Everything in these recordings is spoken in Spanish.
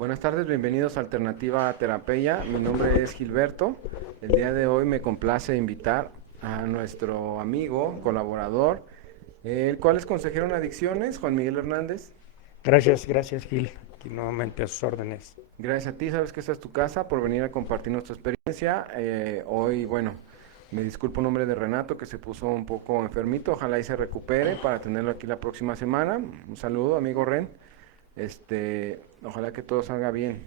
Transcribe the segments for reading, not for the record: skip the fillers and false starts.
Buenas tardes, bienvenidos a Alternativa Terapia. Mi nombre es Gilberto. El día de hoy me complace invitar a nuestro amigo, colaborador, el cual es consejero en adicciones, Juan Miguel Hernández. Gracias, Gil. Aquí nuevamente a sus órdenes. Gracias a ti, sabes que esta es tu casa, por venir a compartir nuestra experiencia. Hoy, bueno, me disculpo en nombre de Renato, que se puso un poco enfermito. Ojalá y se recupere para tenerlo aquí la próxima semana. Un saludo, amigo Ren. Ojalá que todo salga bien.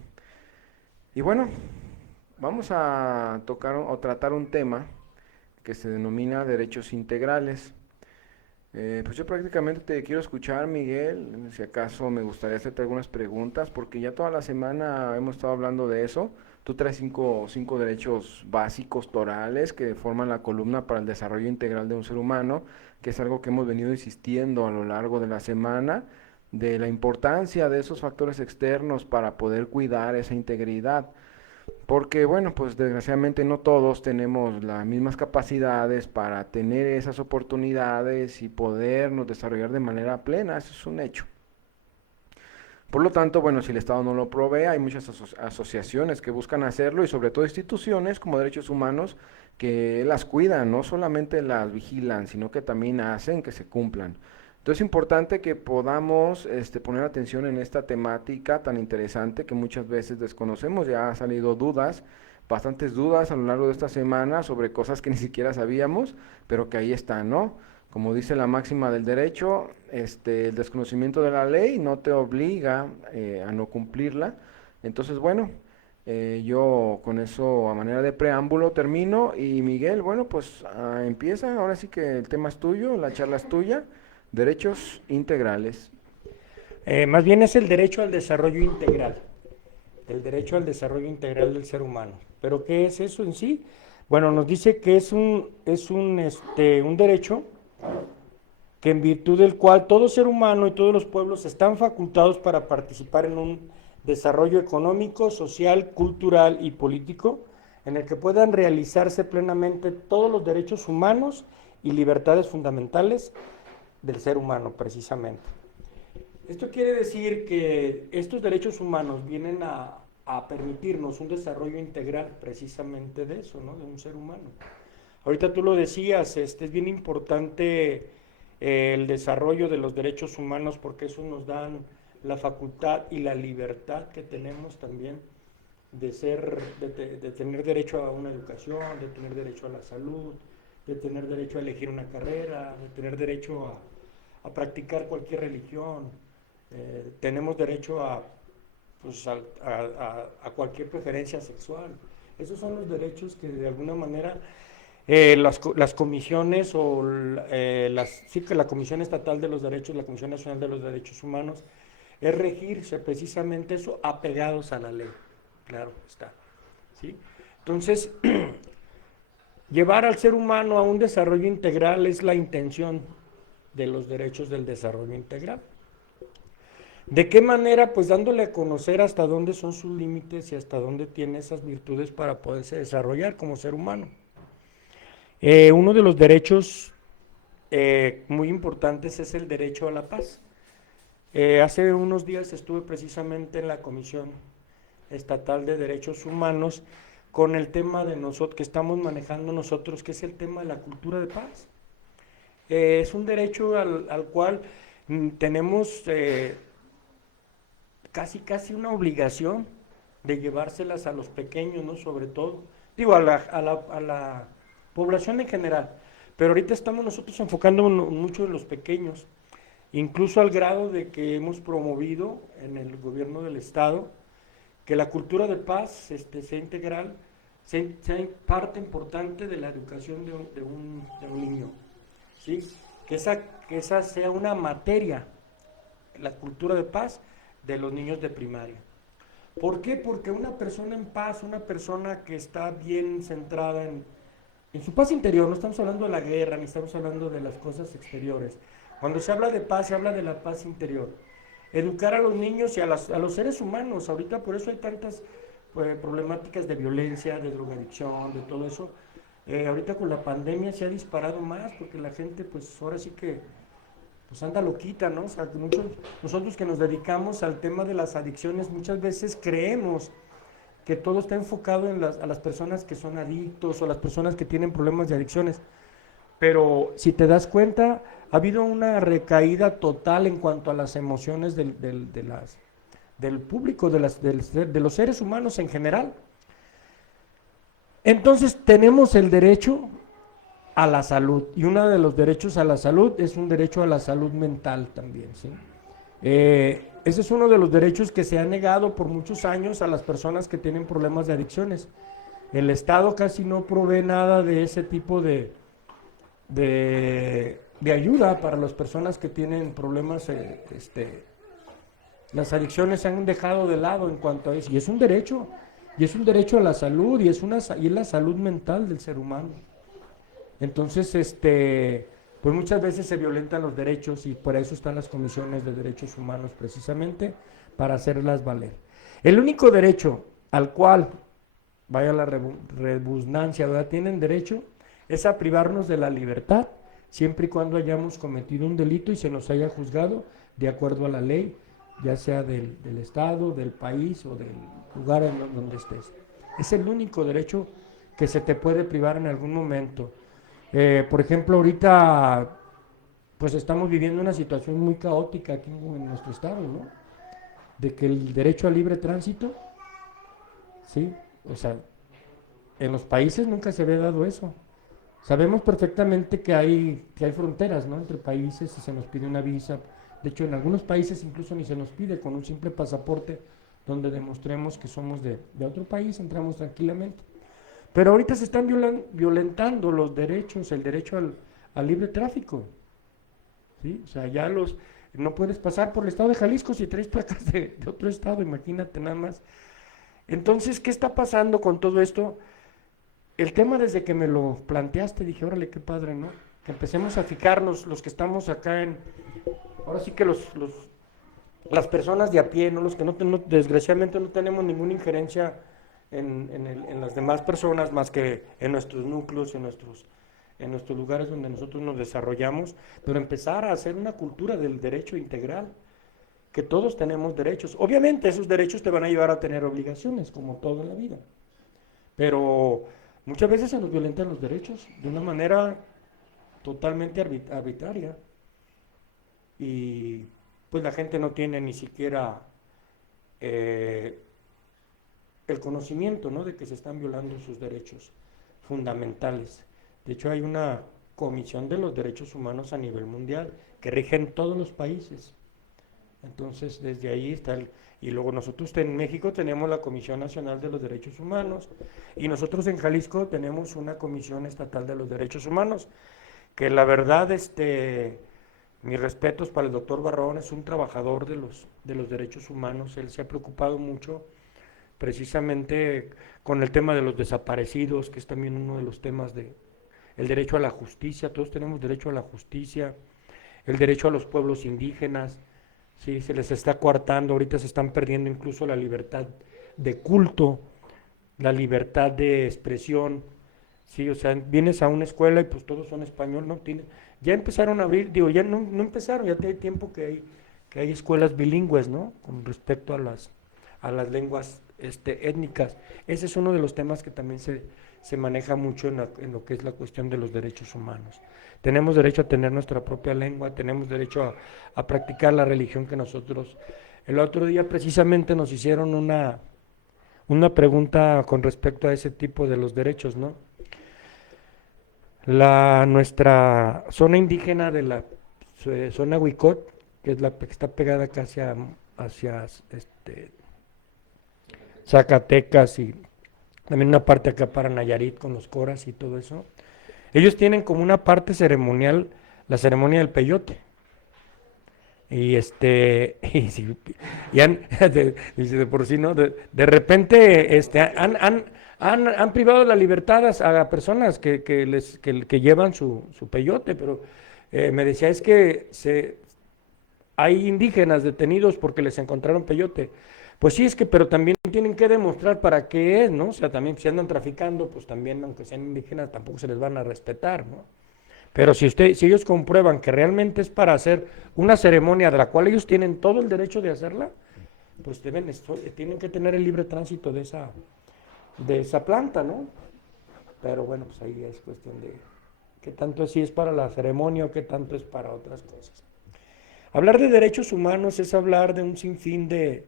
Y bueno, vamos a tocar o tratar un tema que se denomina derechos integrales. Pues yo prácticamente te quiero escuchar, Miguel. Si acaso me gustaría hacerte algunas preguntas, porque ya toda la semana hemos estado hablando de eso. Tú traes cinco derechos básicos torales que forman la columna para el desarrollo integral de un ser humano, que es algo que hemos venido insistiendo a lo largo de la semana, de la importancia de esos factores externos para poder cuidar esa integridad. Porque bueno, pues desgraciadamente no todos tenemos las mismas capacidades para tener esas oportunidades y podernos desarrollar de manera plena, eso es un hecho. Por lo tanto, bueno, si el Estado no lo provee, hay muchas asociaciones que buscan hacerlo y sobre todo instituciones como Derechos Humanos que las cuidan, no solamente las vigilan, sino que también hacen que se cumplan. Entonces es importante que podamos poner atención en esta temática tan interesante que muchas veces desconocemos. Ya han salido dudas, bastantes dudas a lo largo de esta semana sobre cosas que ni siquiera sabíamos, pero que ahí están, ¿no? Como dice la máxima del derecho, el desconocimiento de la ley no te obliga a no cumplirla. Entonces, bueno, yo con eso a manera de preámbulo termino y Miguel, bueno, pues empieza, ahora sí que el tema es tuyo, la charla es tuya, derechos integrales. Más bien es el derecho al desarrollo integral, el derecho al desarrollo integral del ser humano. ¿Pero qué es eso en sí? Bueno, nos dice que es un derecho que en virtud del cual todo ser humano y todos los pueblos están facultados para participar en un desarrollo económico, social, cultural y político, en el que puedan realizarse plenamente todos los derechos humanos y libertades fundamentales del ser humano, precisamente. Esto quiere decir que estos derechos humanos vienen a permitirnos un desarrollo integral precisamente de eso, ¿no? De un ser humano. Ahorita tú lo decías, es bien importante el desarrollo de los derechos humanos porque eso nos dan la facultad y la libertad que tenemos también de tener derecho a una educación, de tener derecho a la salud, de tener derecho a elegir una carrera, de tener derecho a practicar cualquier religión, tenemos derecho pues, a cualquier preferencia sexual. Esos son los derechos que de alguna manera las comisiones sí que la Comisión Estatal de los Derechos, la Comisión Nacional de los Derechos Humanos, es regirse precisamente eso apegados a la ley. Claro, está. ¿Sí? Entonces, llevar al ser humano a un desarrollo integral es la intención de los derechos del desarrollo integral. ¿De qué manera? Pues dándole a conocer hasta dónde son sus límites y hasta dónde tiene esas virtudes para poderse desarrollar como ser humano. Uno de los derechos muy importantes es el derecho a la paz. Hace unos días estuve precisamente en la Comisión Estatal de Derechos Humanos con el tema de nosotros que estamos manejando nosotros, que es el tema de la cultura de paz. Es un derecho al cual tenemos casi una obligación de llevárselas a los pequeños, ¿no? Sobre todo, digo, a la población en general, pero ahorita estamos nosotros enfocando mucho en los pequeños, incluso al grado de que hemos promovido en el gobierno del estado que la cultura de paz sea integral, sea parte importante de la educación de un niño, ¿sí? Que esa sea una materia, la cultura de paz de los niños de primaria. ¿Por qué? Porque una persona en paz, una persona que está bien centrada en su paz interior, no estamos hablando de la guerra, ni estamos hablando de las cosas exteriores. Cuando se habla de paz, se habla de la paz interior. Educar a los niños y a los seres humanos. Ahorita por eso hay tantas problemáticas de violencia, de drogadicción, de todo eso. Ahorita con la pandemia se ha disparado más porque la gente pues ahora sí que pues anda loquita, ¿no? O sea, que nosotros que nos dedicamos al tema de las adicciones, muchas veces creemos que todo está enfocado a las personas que son adictos o las personas que tienen problemas de adicciones. Pero si te das cuenta, ha habido una recaída total en cuanto a las emociones del público, de los seres humanos en general. Entonces tenemos el derecho a la salud, y uno de los derechos a la salud es un derecho a la salud mental también, ¿sí? Ese es uno de los derechos que se ha negado por muchos años a las personas que tienen problemas de adicciones. El Estado casi no provee nada de ese tipo de ayuda para las personas que tienen problemas. Las adicciones se han dejado de lado en cuanto a eso, y es un derecho a la salud, y es la salud mental del ser humano. Entonces, pues muchas veces se violentan los derechos, y por eso están las comisiones de derechos humanos, precisamente para hacerlas valer. El único derecho al cual, vaya la redundancia, ¿verdad?, tienen derecho es a privarnos de la libertad, siempre y cuando hayamos cometido un delito y se nos haya juzgado de acuerdo a la ley, ya sea del Estado, del país o del lugar en donde estés. Es el único derecho que se te puede privar en algún momento. Por ejemplo, ahorita pues estamos viviendo una situación muy caótica aquí en nuestro estado, ¿no? De que el derecho al libre tránsito, ¿sí? O sea, en los países nunca se había dado eso. Sabemos perfectamente que hay fronteras, ¿no?, entre países, y se nos pide una visa. De hecho, en algunos países incluso ni se nos pide, con un simple pasaporte donde demostremos que somos de otro país, entramos tranquilamente. Pero ahorita se están violentando los derechos, el derecho al libre tráfico, ¿sí? O sea, no puedes pasar por el estado de Jalisco si traes placas de otro estado, imagínate nada más. Entonces, ¿qué está pasando con todo esto? El tema, desde que me lo planteaste, dije, órale, qué padre, ¿no? Que empecemos a fijarnos los que estamos acá ahora sí que las personas de a pie, ¿no? Los que desgraciadamente no tenemos ninguna injerencia en las demás personas, más que en nuestros núcleos, en nuestros lugares donde nosotros nos desarrollamos, pero empezar a hacer una cultura del derecho integral, que todos tenemos derechos. Obviamente esos derechos te van a llevar a tener obligaciones, como todo en la vida, pero muchas veces se nos violentan los derechos de una manera totalmente arbitraria, y pues la gente no tiene ni siquiera el conocimiento, ¿no?, de que se están violando sus derechos fundamentales. De hecho, hay una Comisión de los Derechos Humanos a nivel mundial que rige en todos los países. Entonces, desde ahí está y luego nosotros en México tenemos la Comisión Nacional de los Derechos Humanos, y nosotros en Jalisco tenemos una Comisión Estatal de los Derechos Humanos, que la verdad, mis respetos para el doctor Barrón, es un trabajador de los derechos humanos. Él se ha preocupado mucho precisamente con el tema de los desaparecidos, que es también uno de los temas el derecho a la justicia. Todos tenemos derecho a la justicia, el derecho a los pueblos indígenas, ¿sí? Se les está coartando, ahorita se están perdiendo incluso la libertad de culto, la libertad de expresión, ¿sí? O sea, vienes a una escuela y pues todos son español, ¿no? Ya empezaron a abrir, digo, ya no empezaron, ya tiene tiempo que hay escuelas bilingües, ¿no?, con respecto a las lenguas étnicas. Ese es uno de los temas que también se maneja mucho en lo que es la cuestión de los derechos humanos. Tenemos derecho a tener nuestra propia lengua, tenemos derecho a practicar la religión que nosotros. El otro día precisamente nos hicieron una pregunta con respecto a ese tipo de los derechos, ¿no? Nuestra zona indígena de la zona Huicot, que es la que está pegada casi hacia Zacatecas, y también una parte acá para Nayarit con los coras y todo eso. Ellos tienen como una parte ceremonial la ceremonia del peyote. Y de por sí, ¿no? De repente han privado la libertad a personas que llevan su peyote, pero me decía, es que hay indígenas detenidos porque les encontraron peyote. Pues sí, pero también tienen que demostrar para qué es, ¿no? O sea, también si andan traficando, pues también, aunque sean indígenas, tampoco se les van a respetar, ¿no? Pero si ellos comprueban que realmente es para hacer una ceremonia de la cual ellos tienen todo el derecho de hacerla, pues tienen que tener el libre tránsito de esa planta, ¿no? Pero bueno, pues ahí es cuestión de qué tanto sí es para la ceremonia o qué tanto es para otras cosas. Hablar de derechos humanos es hablar de un sinfín de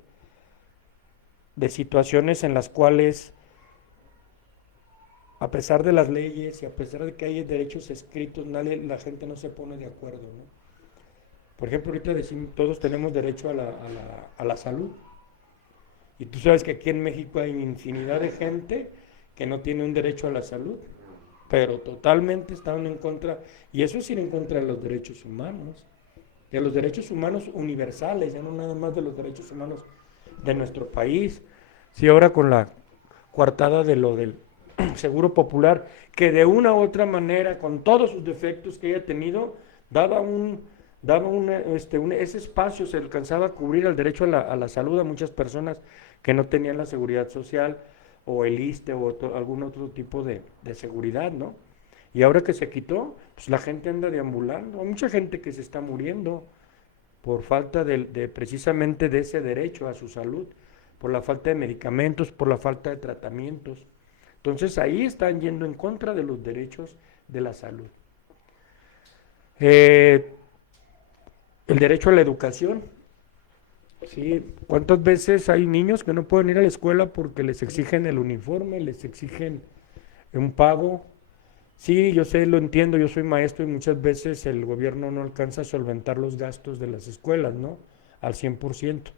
situaciones en las cuales, a pesar de las leyes y a pesar de que hay derechos escritos, la gente no se pone de acuerdo, ¿no? Por ejemplo, ahorita decimos, todos tenemos derecho a la salud. Y tú sabes que aquí en México hay infinidad de gente que no tiene un derecho a la salud, pero totalmente están en contra, y eso es ir en contra de los derechos humanos, de los derechos humanos universales, ya no nada más de los derechos humanos de nuestro país. Sí, ahora con la coartada de lo del Seguro Popular, que de una u otra manera, con todos sus defectos que haya tenido, daba ese espacio, se alcanzaba a cubrir el derecho a la salud a muchas personas que no tenían la seguridad social o el ISSSTE o algún otro tipo de seguridad, ¿no? Y ahora que se quitó, pues la gente anda deambulando, hay mucha gente que se está muriendo por falta precisamente de ese derecho a su salud, por la falta de medicamentos, por la falta de tratamientos. Entonces ahí están yendo en contra de los derechos de la salud. Eh, el derecho a la educación. Sí, ¿cuántas veces hay niños que no pueden ir a la escuela porque les exigen el uniforme, les exigen un pago? Sí, yo sé, lo entiendo, yo soy maestro y muchas veces el gobierno no alcanza a solventar los gastos de las escuelas, ¿no? Al 100%. O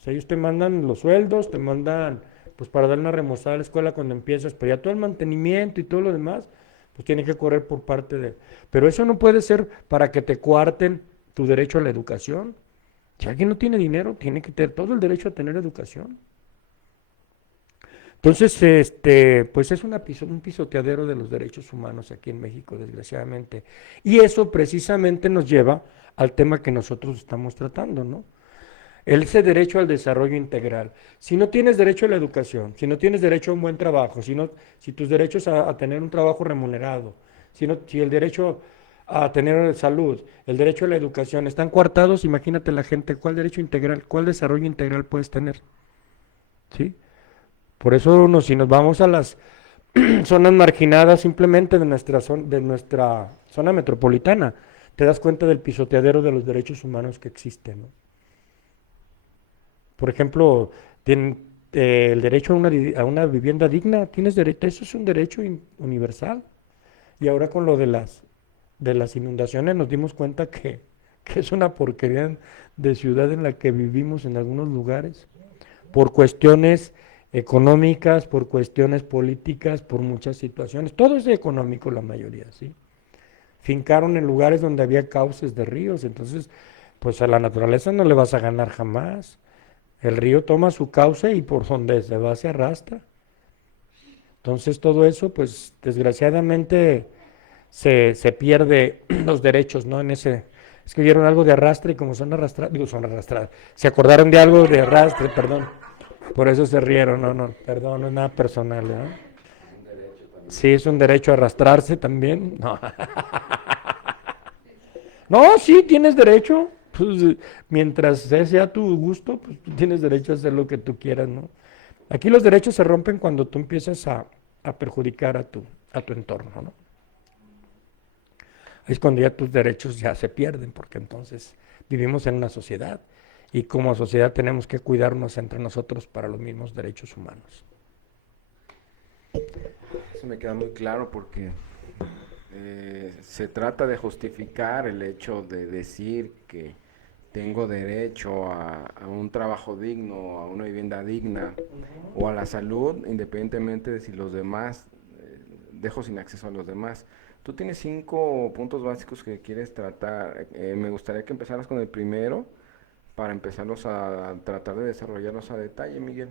sea, ellos te mandan los sueldos, te mandan, pues para dar una remozada a la escuela cuando empiezas, pero ya todo el mantenimiento y todo lo demás, pues tiene que correr por parte de... Pero eso no puede ser para que te coarten tu derecho a la educación. Si alguien no tiene dinero, tiene que tener todo el derecho a tener educación. Entonces, pues es un pisoteadero de los derechos humanos aquí en México, desgraciadamente. Y eso precisamente nos lleva al tema que nosotros estamos tratando, ¿no? Ese derecho al desarrollo integral. Si no tienes derecho a la educación, si no tienes derecho a un buen trabajo, si tus derechos a tener un trabajo remunerado, si el derecho a tener salud, el derecho a la educación están coartados, imagínate la gente, ¿cuál derecho integral, cuál desarrollo integral puedes tener? ¿Sí? Por eso si nos vamos a las zonas marginadas simplemente de nuestra zona metropolitana, te das cuenta del pisoteadero de los derechos humanos que existen, ¿no? Por ejemplo, el derecho a una vivienda digna, tienes derecho, eso es un derecho universal. Y ahora con lo de las inundaciones nos dimos cuenta que es una porquería de ciudad en la que vivimos en algunos lugares, por cuestiones económicas, por cuestiones políticas, por muchas situaciones. Todo es económico la mayoría, ¿sí? Fincaron en lugares donde había cauces de ríos, entonces pues a la naturaleza no le vas a ganar jamás. El río toma su cauce y por donde se va se arrastra. Entonces todo eso, pues desgraciadamente se pierde los derechos, ¿no? Es que vieron algo de arrastre y como son arrastradas, digo, son arrastradas, se acordaron de algo de arrastre, perdón, por eso se rieron, no, perdón, no es nada personal, ¿no? Sí, es un derecho a arrastrarse también, no. No, sí, tienes derecho, pues mientras sea tu gusto, pues tú tienes derecho a hacer lo que tú quieras, ¿no? Aquí los derechos se rompen cuando tú empiezas a perjudicar a tu entorno, ¿no? Es cuando ya tus derechos ya se pierden, porque entonces vivimos en una sociedad y como sociedad tenemos que cuidarnos entre nosotros para los mismos derechos humanos. Eso me queda muy claro porque se trata de justificar el hecho de decir que tengo derecho a un trabajo digno, a una vivienda digna o a la salud, independientemente de si los demás dejo sin acceso a los demás. Tú tienes 5 puntos básicos que quieres tratar. Me gustaría que empezaras con el primero para empezarlos a tratar de desarrollarlos a detalle, Miguel.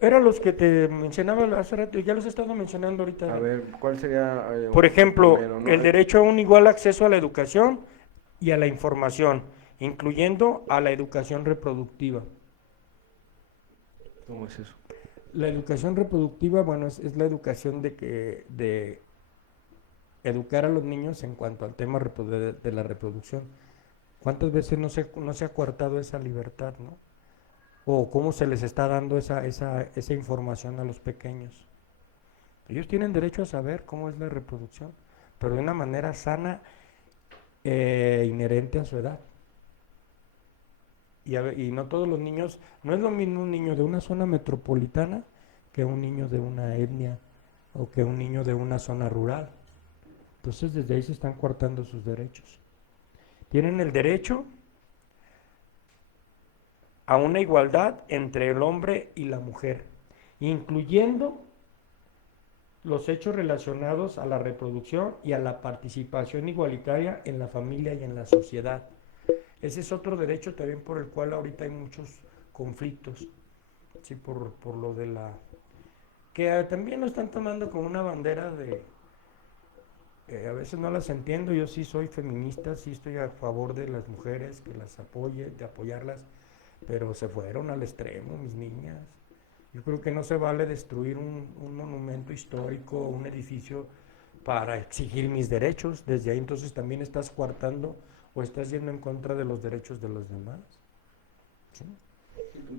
Eran los que te mencionaba hace rato, ya los he estado mencionando ahorita. A ver, ¿cuál sería Por el ejemplo, primero, no? el derecho a un igual acceso a la educación y a la información, incluyendo a la educación reproductiva. ¿Cómo es eso? La educación reproductiva, bueno, es la educación educar a los niños en cuanto al tema de la reproducción. ¿Cuántas veces no se ha coartado esa libertad, ¿no? O cómo se les está dando esa información a los pequeños. Ellos tienen derecho a saber cómo es la reproducción, pero de una manera sana inherente a su edad. Y no todos los niños, no es lo mismo un niño de una zona metropolitana que un niño de una etnia o que un niño de una zona rural. Entonces desde ahí se están coartando sus derechos. Tienen el derecho a una igualdad entre el hombre y la mujer, incluyendo los hechos relacionados a la reproducción y a la participación igualitaria en la familia y en la sociedad. Ese es otro derecho también por el cual ahorita hay muchos conflictos, ¿sí? por lo de la... que también lo están tomando como una bandera de... a veces no las entiendo, yo sí soy feminista, sí estoy a favor de las mujeres, que las apoye, de apoyarlas, pero se fueron al extremo, mis niñas. Yo creo que no se vale destruir un monumento histórico, un edificio, para exigir mis derechos. Desde ahí entonces también estás coartando o estás yendo en contra de los derechos de los demás. ¿Sí?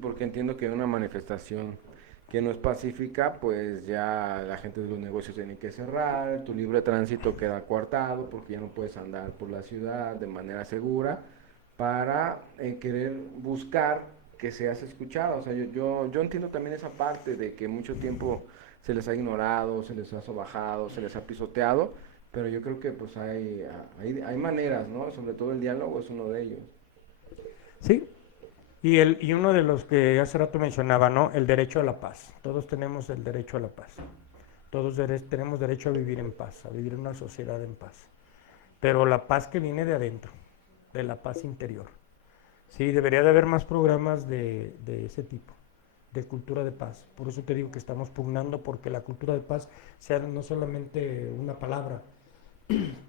Porque entiendo que una manifestación que no es pacífica, pues ya la gente de los negocios tiene que cerrar, tu libre tránsito queda coartado porque ya no puedes andar por la ciudad de manera segura para querer buscar que seas escuchado. O sea, yo entiendo también esa parte de que mucho tiempo se les ha ignorado, se les ha sobajado, se les ha pisoteado, pero yo creo que pues hay maneras, ¿no? Sobre todo el diálogo es uno de ellos. Sí, y uno de los que hace rato mencionaba, ¿no? El derecho a la paz. Todos tenemos el derecho a la paz. Todos tenemos derecho a vivir en paz, a vivir en una sociedad en paz. Pero la paz que viene de adentro, de la paz interior. Sí, debería de haber más programas de ese tipo, de cultura de paz. Por eso te digo que estamos pugnando porque la cultura de paz sea no solamente una palabra,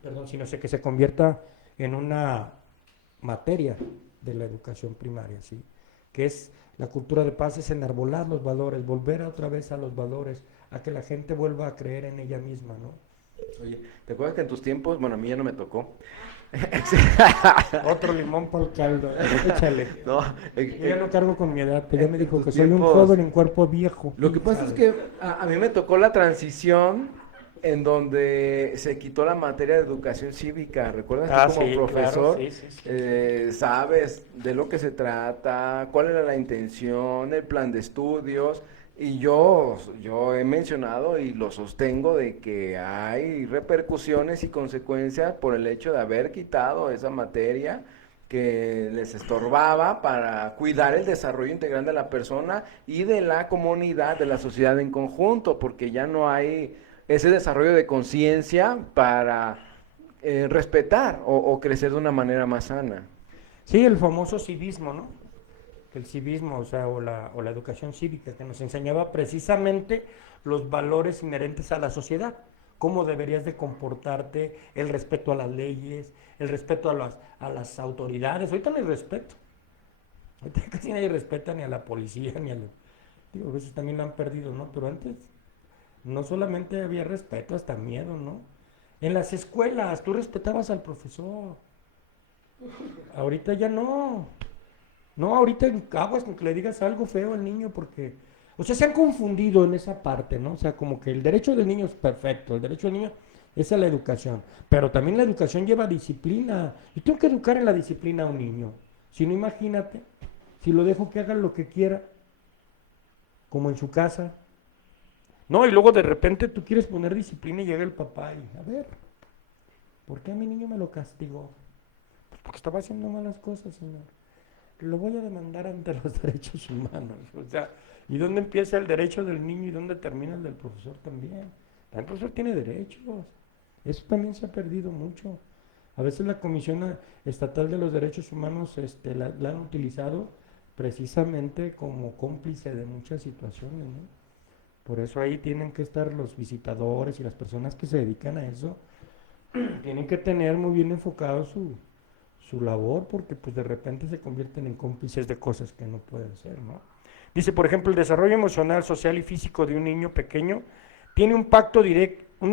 perdón, sino que se convierta en una materia de la educación primaria, ¿sí? Que es la cultura de paz, es enarbolar los valores, volver otra vez a los valores, a que la gente vuelva a creer en ella misma, ¿no? Oye, ¿te acuerdas que en tus tiempos, bueno, a mí ya no me tocó? Otro limón para el caldo, échale. No, Yo ya no cargo con mi edad, pero ya me en dijo tus que soy un tiempos, joven en cuerpo viejo. lo que pasa es que a mí me tocó la transición en donde se quitó la materia de educación cívica. ¿Recuerdas tú como Sí, profesor? claro, sí. Sabes de lo que se trata, cuál era la intención, el plan de estudios. Y yo he mencionado y lo sostengo de que hay repercusiones y consecuencias por el hecho de haber quitado esa materia que les estorbaba para cuidar el desarrollo integral de la persona y de la comunidad, de la sociedad en conjunto, porque ya no hay ese desarrollo de conciencia para respetar o crecer de una manera más sana. Sí, el famoso civismo, ¿no? El civismo, o sea, o la educación cívica, que nos enseñaba precisamente los valores inherentes a la sociedad, cómo deberías de comportarte, el respeto a las leyes, el respeto a las autoridades. Ahorita no hay respeto. Ahorita casi nadie respeta ni a la policía, ni a los... Digo, a veces también lo han perdido, ¿no? Pero antes no solamente había respeto, hasta miedo, ¿no? En las escuelas tú respetabas al profesor. Ahorita ya no. No, ahorita en aguas con que le digas algo feo al niño porque, o sea, se han confundido en esa parte, ¿no? O sea, como que el derecho del niño es perfecto, el derecho del niño es a la educación, pero también la educación lleva disciplina. Y tengo que educar en la disciplina a un niño. Si no, imagínate, si lo dejo que haga lo que quiera, como en su casa. No, y luego de repente tú quieres poner disciplina y llega el papá y, a ver, ¿por qué a mi niño me lo castigó? Pues porque estaba haciendo malas cosas, señor. Lo voy a demandar ante los derechos humanos. O sea, ¿y dónde empieza el derecho del niño y dónde termina el del profesor también? El profesor tiene derechos. Eso también se ha perdido mucho. A veces la Comisión Estatal de los Derechos Humanos la han utilizado precisamente como cómplice de muchas situaciones, ¿no? Por eso ahí tienen que estar los visitadores y las personas que se dedican a eso, tienen que tener muy bien enfocado su labor, porque pues de repente se convierten en cómplices de cosas que no pueden ser, ¿no? Dice, por ejemplo, el desarrollo emocional, social y físico de un niño pequeño tiene un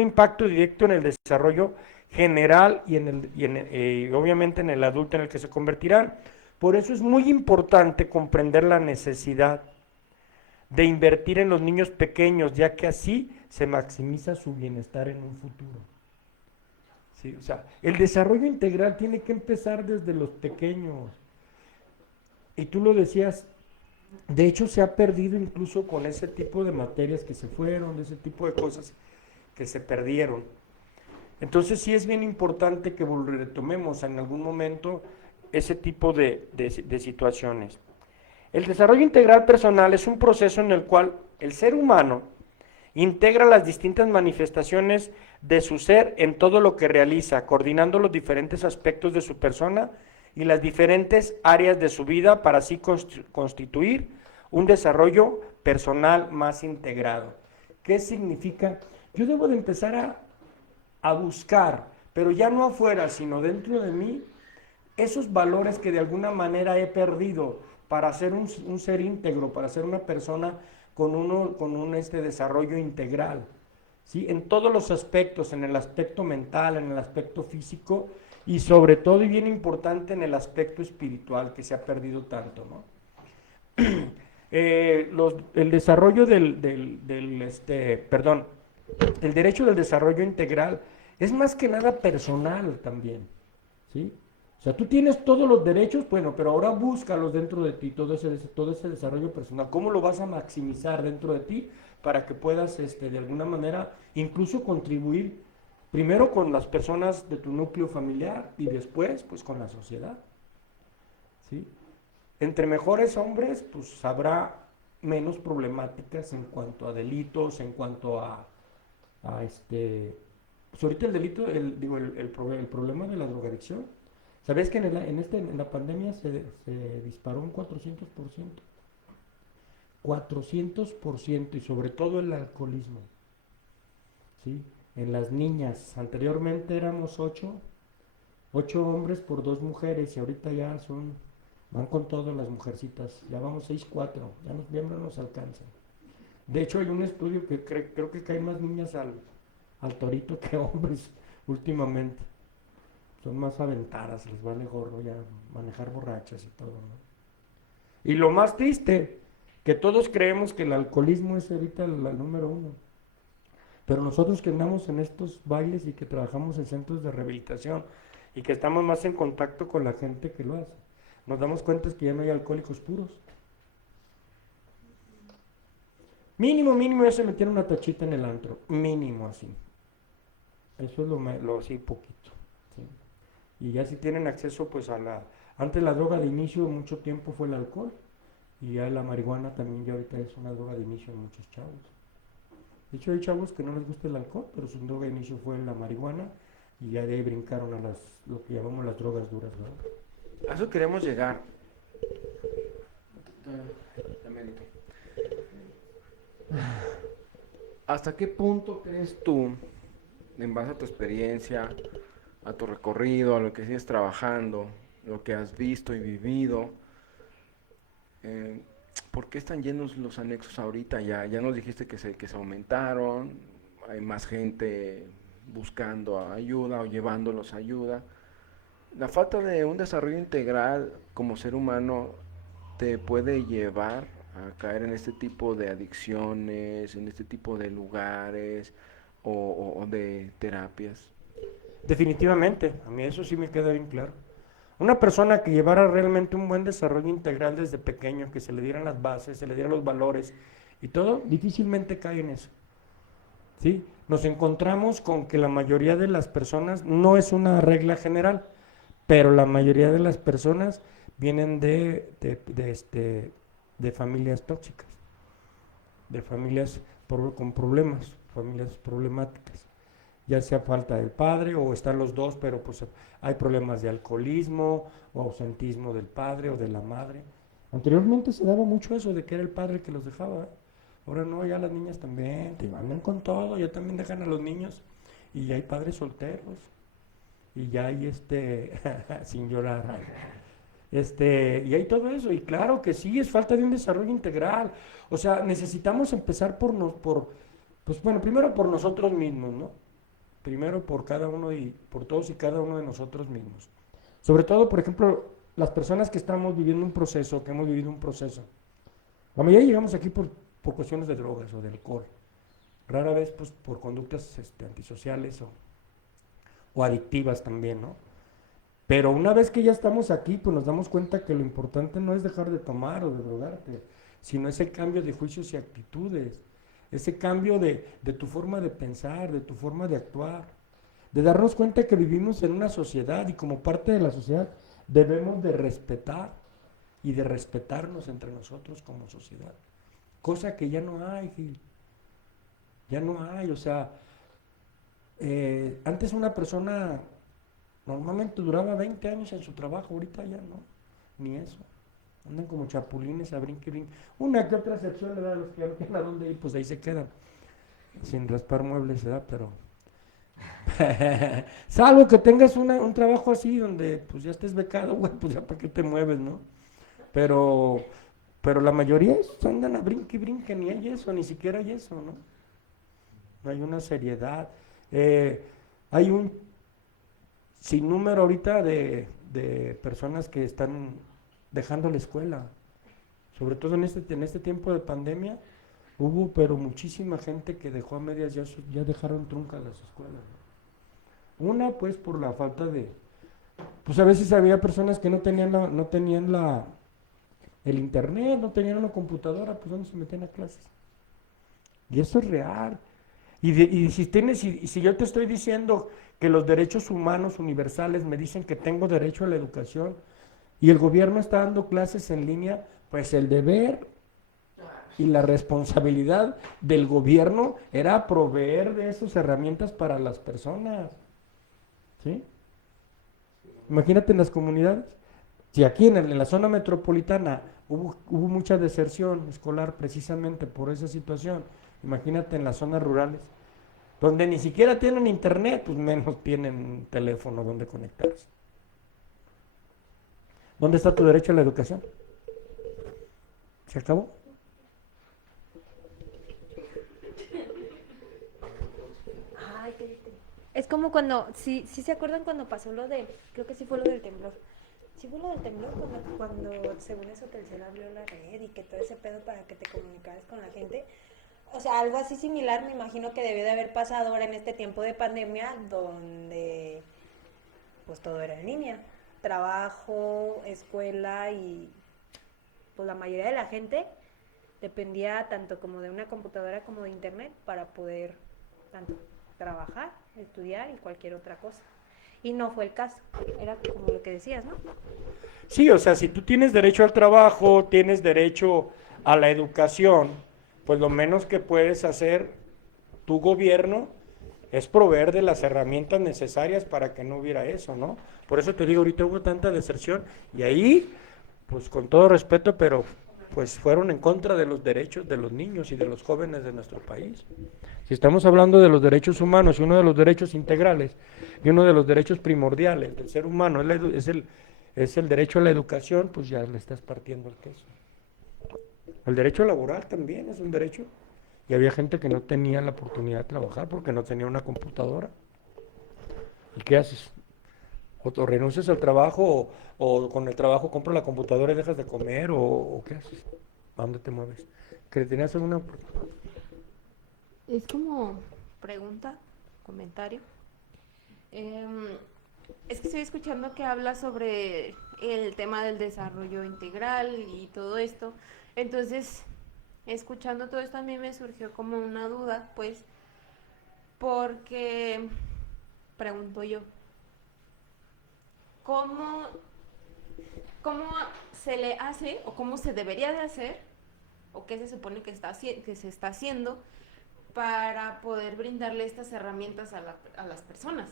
impacto directo en el desarrollo general y obviamente en el adulto en el que se convertirán. Por eso es muy importante comprender la necesidad de invertir en los niños pequeños, ya que así se maximiza su bienestar en un futuro. ¿Sí? O sea, el desarrollo integral tiene que empezar desde los pequeños. Y tú lo decías, de hecho se ha perdido incluso con ese tipo de materias que se fueron, de ese tipo de cosas que se perdieron. Entonces sí es bien importante que retomemos en algún momento ese tipo de situaciones. El desarrollo integral personal es un proceso en el cual el ser humano integra las distintas manifestaciones de su ser en todo lo que realiza, coordinando los diferentes aspectos de su persona y las diferentes áreas de su vida para así constituir un desarrollo personal más integrado. ¿Qué significa? Yo debo de empezar a buscar, pero ya no afuera, sino dentro de mí, esos valores que de alguna manera he perdido para ser un ser íntegro, para ser una persona con un desarrollo integral, ¿sí? En todos los aspectos, en el aspecto mental, en el aspecto físico y sobre todo y bien importante en el aspecto espiritual que se ha perdido tanto, ¿no? El desarrollo el derecho del desarrollo integral es más que nada personal también, ¿sí? O sea, tú tienes todos los derechos, bueno, pero ahora búscalos dentro de ti, todo ese desarrollo personal. ¿Cómo lo vas a maximizar dentro de ti para que puedas, de alguna manera, incluso contribuir primero con las personas de tu núcleo familiar y después, pues, con la sociedad, ¿sí? Entre mejores hombres, pues, habrá menos problemáticas en cuanto a delitos, en cuanto pues ahorita el delito, el problema de la drogadicción. ¿Sabes que en la pandemia se disparó un 400%? 400% y sobre todo el alcoholismo, ¿sí? En las niñas, anteriormente éramos 8 hombres por 2 mujeres y ahorita van con todas las mujercitas, ya vamos 6-4, ya no nos alcanzan. De hecho hay un estudio que creo que caen más niñas al torito que hombres últimamente. Son más aventadas, les vale gorro ya manejar borrachas y todo, ¿no? Y lo más triste, que todos creemos que el alcoholismo es ahorita la número 1. Pero nosotros que andamos en estos bailes y que trabajamos en centros de rehabilitación y que estamos más en contacto con la gente que lo hace, nos damos cuenta que ya no hay alcohólicos puros. Mínimo ya se metieron una tachita en el antro, mínimo así. Eso es lo así poquito, ¿sí? Y ya si tienen acceso pues antes la droga de inicio mucho tiempo fue el alcohol y ya la marihuana también ya ahorita es una droga de inicio en muchos chavos. De hecho hay chavos que no les gusta el alcohol, pero su droga de inicio fue la marihuana y ya de ahí brincaron a lo que llamamos las drogas duras, ¿no? A eso queremos llegar. ¿Hasta qué punto crees tú, en base a tu experiencia, a tu recorrido, a lo que sigues trabajando, lo que has visto y vivido, eh, por qué están llenos los anexos ahorita? Ya nos dijiste que se aumentaron, hay más gente buscando ayuda o llevándolos ayuda. La falta de un desarrollo integral como ser humano te puede llevar a caer en este tipo de adicciones, en este tipo de lugares o de terapias. Definitivamente, a mí eso sí me queda bien claro. Una persona que llevara realmente un buen desarrollo integral desde pequeño, que se le dieran las bases, se le dieran los valores y todo, difícilmente cae en eso, ¿sí? Nos encontramos con que la mayoría de las personas, no es una regla general, pero la mayoría de las personas vienen de familias tóxicas, de familias con problemas, familias problemáticas, ya sea falta del padre o están los dos, pero pues hay problemas de alcoholismo o ausentismo del padre o de la madre. Anteriormente se daba mucho eso de que era el padre el que los dejaba, ¿eh? Ahora no, ya las niñas también, te mandan con todo, ya también dejan a los niños y ya hay padres solteros y ya hay sin llorar, y hay todo eso, y claro que sí, es falta de un desarrollo integral. O sea, necesitamos empezar Pues bueno, primero por nosotros mismos, ¿no? Primero por cada uno y por todos y cada uno de nosotros mismos. Sobre todo, por ejemplo, las personas que estamos viviendo un proceso, que hemos vivido un proceso. La mayoría llegamos aquí por cuestiones de drogas o de alcohol. Rara vez, pues, por conductas antisociales o adictivas también, ¿no? Pero una vez que ya estamos aquí, pues nos damos cuenta que lo importante no es dejar de tomar o de drogarte, sino ese cambio de juicios y actitudes, ese cambio de tu forma de pensar, de tu forma de actuar, de darnos cuenta que vivimos en una sociedad y como parte de la sociedad debemos de respetar y de respetarnos entre nosotros como sociedad. Cosa que ya no hay, Gil. Ya no hay, o sea, antes una persona normalmente duraba 20 años en su trabajo, ahorita ya no, ni eso. Andan como chapulines a brinque, brinque. Una que otra excepción le da a los que ya no tienen a dónde ir, pues ahí se quedan, sin raspar muebles, ¿verdad? Pero salvo que tengas un trabajo así donde pues ya estés becado, güey, pues ya para qué te mueves, ¿no? Pero, pero la mayoría andan a brinque y brinque, ni hay eso, ni siquiera hay eso, ¿no? No hay una seriedad. Hay un sinnúmero ahorita de personas que están dejando la escuela, sobre todo en este tiempo de pandemia, hubo pero muchísima gente que dejó a medias, ya dejaron truncas las escuelas, ¿no? Una pues por la falta de, pues a veces había personas que no tenían el internet, no tenían una computadora, pues ¿dónde se metían a clases? Y eso es real. Y si yo te estoy diciendo que los derechos humanos universales me dicen que tengo derecho a la educación y el gobierno está dando clases en línea, pues el deber y la responsabilidad del gobierno era proveer de esas herramientas para las personas. ¿Sí? Imagínate en las comunidades. Si aquí en la zona metropolitana hubo mucha deserción escolar precisamente por esa situación, imagínate en las zonas rurales, donde ni siquiera tienen internet, pues menos tienen un teléfono donde conectarse. ¿Dónde está tu derecho a la educación? ¿Se acabó? Ay, es como cuando, sí, sí se acuerdan cuando pasó lo de, creo que sí fue lo del temblor. Sí fue lo del temblor cuando según eso Telcel abrió la red y que todo ese pedo para que te comunicaras con la gente. O sea, algo así similar me imagino que debió de haber pasado ahora en este tiempo de pandemia donde pues todo era en línea. Trabajo, escuela y pues la mayoría de la gente dependía tanto como de una computadora como de internet para poder tanto trabajar, estudiar y cualquier otra cosa. Y no fue el caso, era como lo que decías, ¿no? Sí, o sea, si tú tienes derecho al trabajo, tienes derecho a la educación, pues lo menos que puedes hacer tu gobierno es proveer de las herramientas necesarias para que no hubiera eso, ¿no? Por eso te digo, ahorita hubo tanta deserción y ahí, pues con todo respeto, pero pues fueron en contra de los derechos de los niños y de los jóvenes de nuestro país. Si estamos hablando de los derechos humanos y uno de los derechos integrales y uno de los derechos primordiales del ser humano es el derecho a la educación, pues ya le estás partiendo el queso. El derecho laboral también es un derecho. Y había gente que no tenía la oportunidad de trabajar porque no tenía una computadora. ¿Y qué haces? O renuncias al trabajo o con el trabajo compras la computadora y dejas de comer o ¿qué haces? ¿A dónde te mueves? ¿Que tenías alguna Es como pregunta, comentario. Em, es que estoy escuchando que habla sobre el tema del desarrollo integral y todo esto. Entonces, escuchando todo esto a mí me surgió como una duda, pues, porque pregunto yo, ¿cómo, cómo se le hace o cómo se debería de hacer o qué se supone que se está haciendo para poder brindarle estas herramientas a las personas?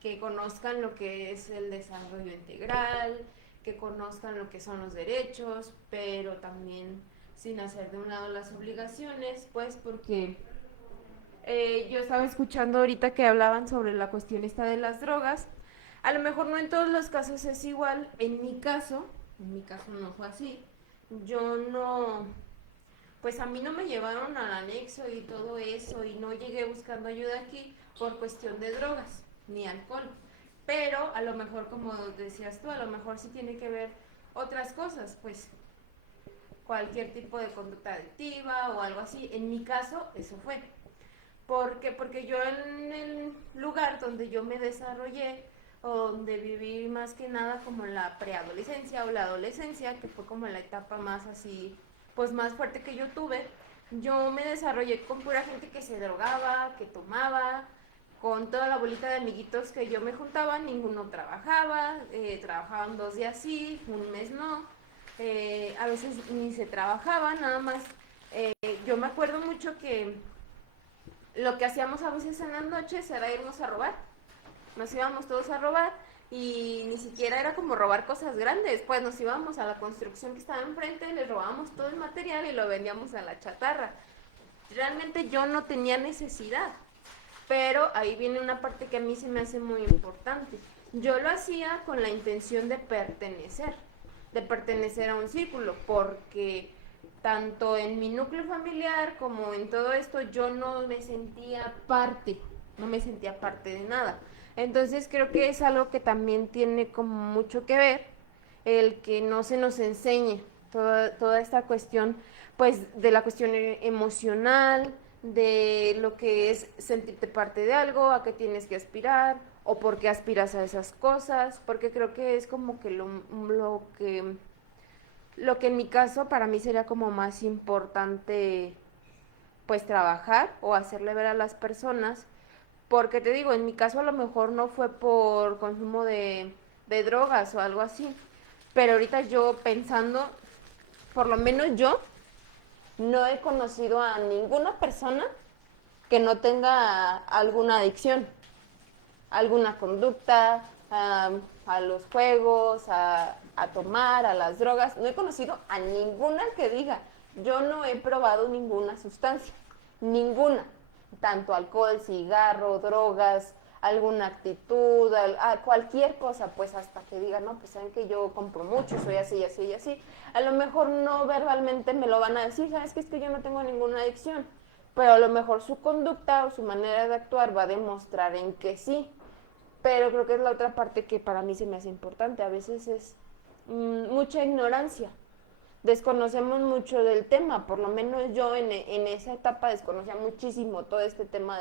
Que conozcan lo que es el desarrollo integral, que conozcan lo que son los derechos, pero también sin hacer de un lado las obligaciones, pues porque yo estaba escuchando ahorita que hablaban sobre la cuestión esta de las drogas. A lo mejor no en todos los casos es igual. En mi caso no fue así. Yo no, pues a mí no me llevaron al anexo y todo eso y no llegué buscando ayuda aquí por cuestión de drogas ni alcohol. Pero a lo mejor, como decías tú, a lo mejor sí tiene que ver otras cosas, pues cualquier tipo de conducta adictiva o algo así. En mi caso, eso fue. Porque yo en el lugar donde yo me desarrollé, o donde viví más que nada como la preadolescencia o la adolescencia, que fue como la etapa más así, pues más fuerte que yo tuve, yo me desarrollé con pura gente que se drogaba, que tomaba, con toda la bolita de amiguitos que yo me juntaba, ninguno trabajaba, trabajaban 2 días sí, un mes no, a veces ni se trabajaba, nada más. Yo me acuerdo mucho que lo que hacíamos a veces en las noches era irnos a robar. Nos íbamos todos a robar y ni siquiera era como robar cosas grandes. Pues nos íbamos a la construcción que estaba enfrente, le robábamos todo el material y lo vendíamos a la chatarra. Realmente yo no tenía necesidad, pero ahí viene una parte que a mí se me hace muy importante. Yo lo hacía con la intención de pertenecer a un círculo, porque tanto en mi núcleo familiar como en todo esto yo no me sentía parte, no me sentía parte de nada. Entonces creo que es algo que también tiene como mucho que ver el que no se nos enseñe toda esta cuestión, pues de la cuestión emocional, de lo que es sentirte parte de algo, a qué tienes que aspirar o por qué aspiras a esas cosas, porque creo que es como que lo que en mi caso para mí sería como más importante pues trabajar o hacerle ver a las personas, porque te digo, en mi caso a lo mejor no fue por consumo de drogas o algo así, pero ahorita yo pensando, por lo menos yo no he conocido a ninguna persona que no tenga alguna adicción, alguna conducta, a los juegos, a tomar, a las drogas. No he conocido a ninguna que diga, yo no he probado ninguna sustancia, ninguna, tanto alcohol, cigarro, drogas, alguna actitud, cualquier cosa, pues hasta que diga, no, pues saben que yo compro mucho, soy así, así y así. A lo mejor no verbalmente me lo van a decir, sabes que es que yo no tengo ninguna adicción, pero a lo mejor su conducta o su manera de actuar va a demostrar en que sí. Pero creo que es la otra parte que para mí se me hace importante. A veces es mucha ignorancia. Desconocemos mucho del tema, por lo menos yo en esa etapa desconocía muchísimo todo este tema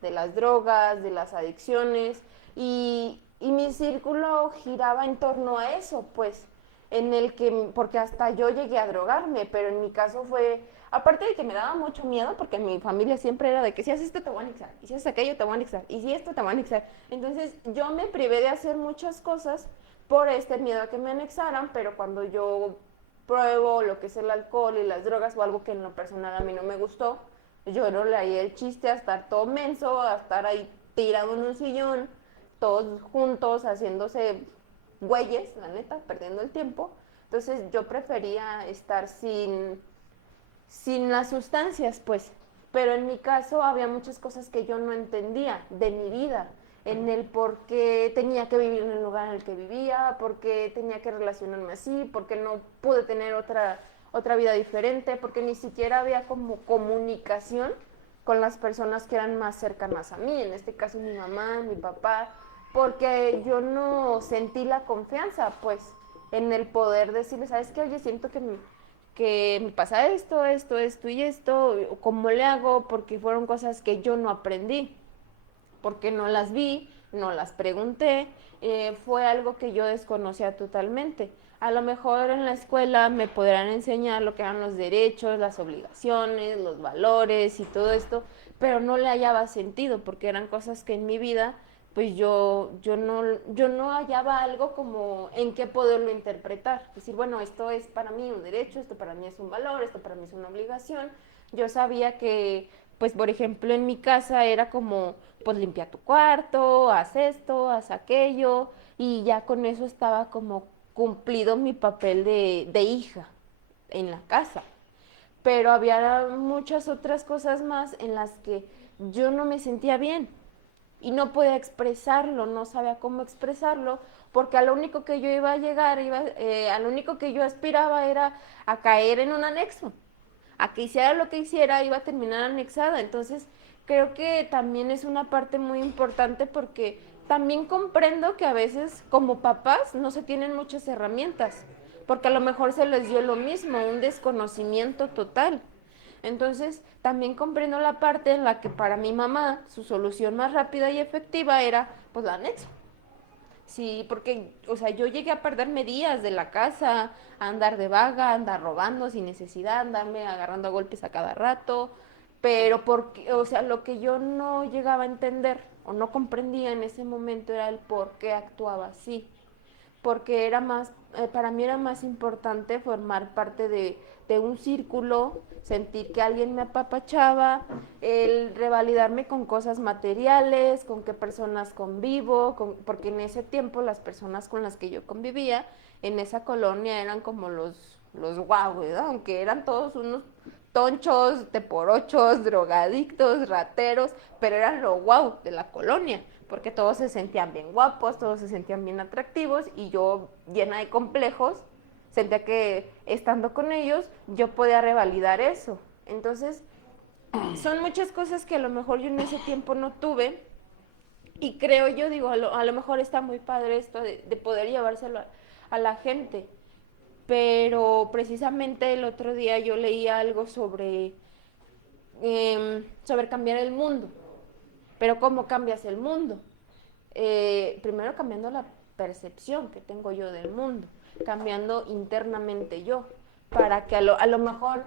de las drogas, de las adicciones, y mi círculo giraba en torno a eso, pues, en el que, porque hasta yo llegué a drogarme, pero en mi caso fue, aparte de que me daba mucho miedo, porque mi familia siempre era de que si haces esto te van a anexar, y si haces aquello te van a anexar, y si esto te van a anexar. Entonces yo me privé de hacer muchas cosas por este miedo a que me anexaran, pero cuando yo pruebo lo que es el alcohol y las drogas o algo que en lo personal a mí no me gustó, yo no le haría el chiste a estar todo menso, a estar ahí tirado en un sillón, todos juntos haciéndose güeyes, la neta, perdiendo el tiempo. Entonces yo prefería estar sin las sustancias, pues. Pero en mi caso había muchas cosas que yo no entendía de mi vida, en el por qué tenía que vivir en el lugar en el que vivía, por qué tenía que relacionarme así, por qué no pude tener otra vida diferente, porque ni siquiera había como comunicación con las personas que eran más cercanas a mí, en este caso mi mamá, mi papá, porque yo no sentí la confianza, pues, en el poder decirle, ¿sabes qué? Oye, siento que me pasa esto y esto, ¿cómo le hago? Porque fueron cosas que yo no aprendí, porque no las vi, no las pregunté, fue algo que yo desconocía totalmente. A lo mejor en la escuela me podrán enseñar lo que eran los derechos, las obligaciones, los valores y todo esto, pero no le hallaba sentido porque eran cosas que en mi vida pues yo no hallaba algo como en qué poderlo interpretar. Decir, bueno, esto es para mí un derecho, esto para mí es un valor, esto para mí es una obligación. Yo sabía que, pues, por ejemplo, en mi casa era como, pues, limpia tu cuarto, haz esto, haz aquello, y ya con eso estaba como cumplido mi papel de hija en la casa. Pero había muchas otras cosas más en las que yo no me sentía bien y no podía expresarlo, no sabía cómo expresarlo, porque a lo único que yo iba a llegar, a lo único que yo aspiraba era a caer en un anexo, a que hiciera lo que hiciera, iba a terminar anexada. Entonces, creo que también es una parte muy importante porque también comprendo que a veces como papás no se tienen muchas herramientas, porque a lo mejor se les dio lo mismo, un desconocimiento total. Entonces, también comprendo la parte en la que para mi mamá su solución más rápida y efectiva era, pues la anexo. Sí, porque, o sea, yo llegué a perderme días de la casa, a andar de vaga, a andar robando sin necesidad, andarme agarrando a golpes a cada rato, pero porque, o sea, lo que yo no llegaba a entender o no comprendía en ese momento era el por qué actuaba así, porque era más, para mí era más importante formar parte de un círculo, sentir que alguien me apapachaba, el revalidarme con cosas materiales, con qué personas convivo, porque en ese tiempo las personas con las que yo convivía en esa colonia eran como los guau, ¿verdad? Aunque eran todos unos tonchos, teporochos, drogadictos, rateros, pero eran lo guau de la colonia, porque todos se sentían bien guapos, todos se sentían bien atractivos y yo llena de complejos, sentía que estando con ellos yo podía revalidar eso. Entonces, son muchas cosas que a lo mejor yo en ese tiempo no tuve y creo yo, digo, a lo mejor está muy padre esto de poder llevárselo a la gente, pero precisamente el otro día yo leía algo sobre cambiar el mundo. Pero ¿cómo cambias el mundo? Primero cambiando la percepción que tengo yo del mundo, cambiando internamente yo, para que a lo mejor,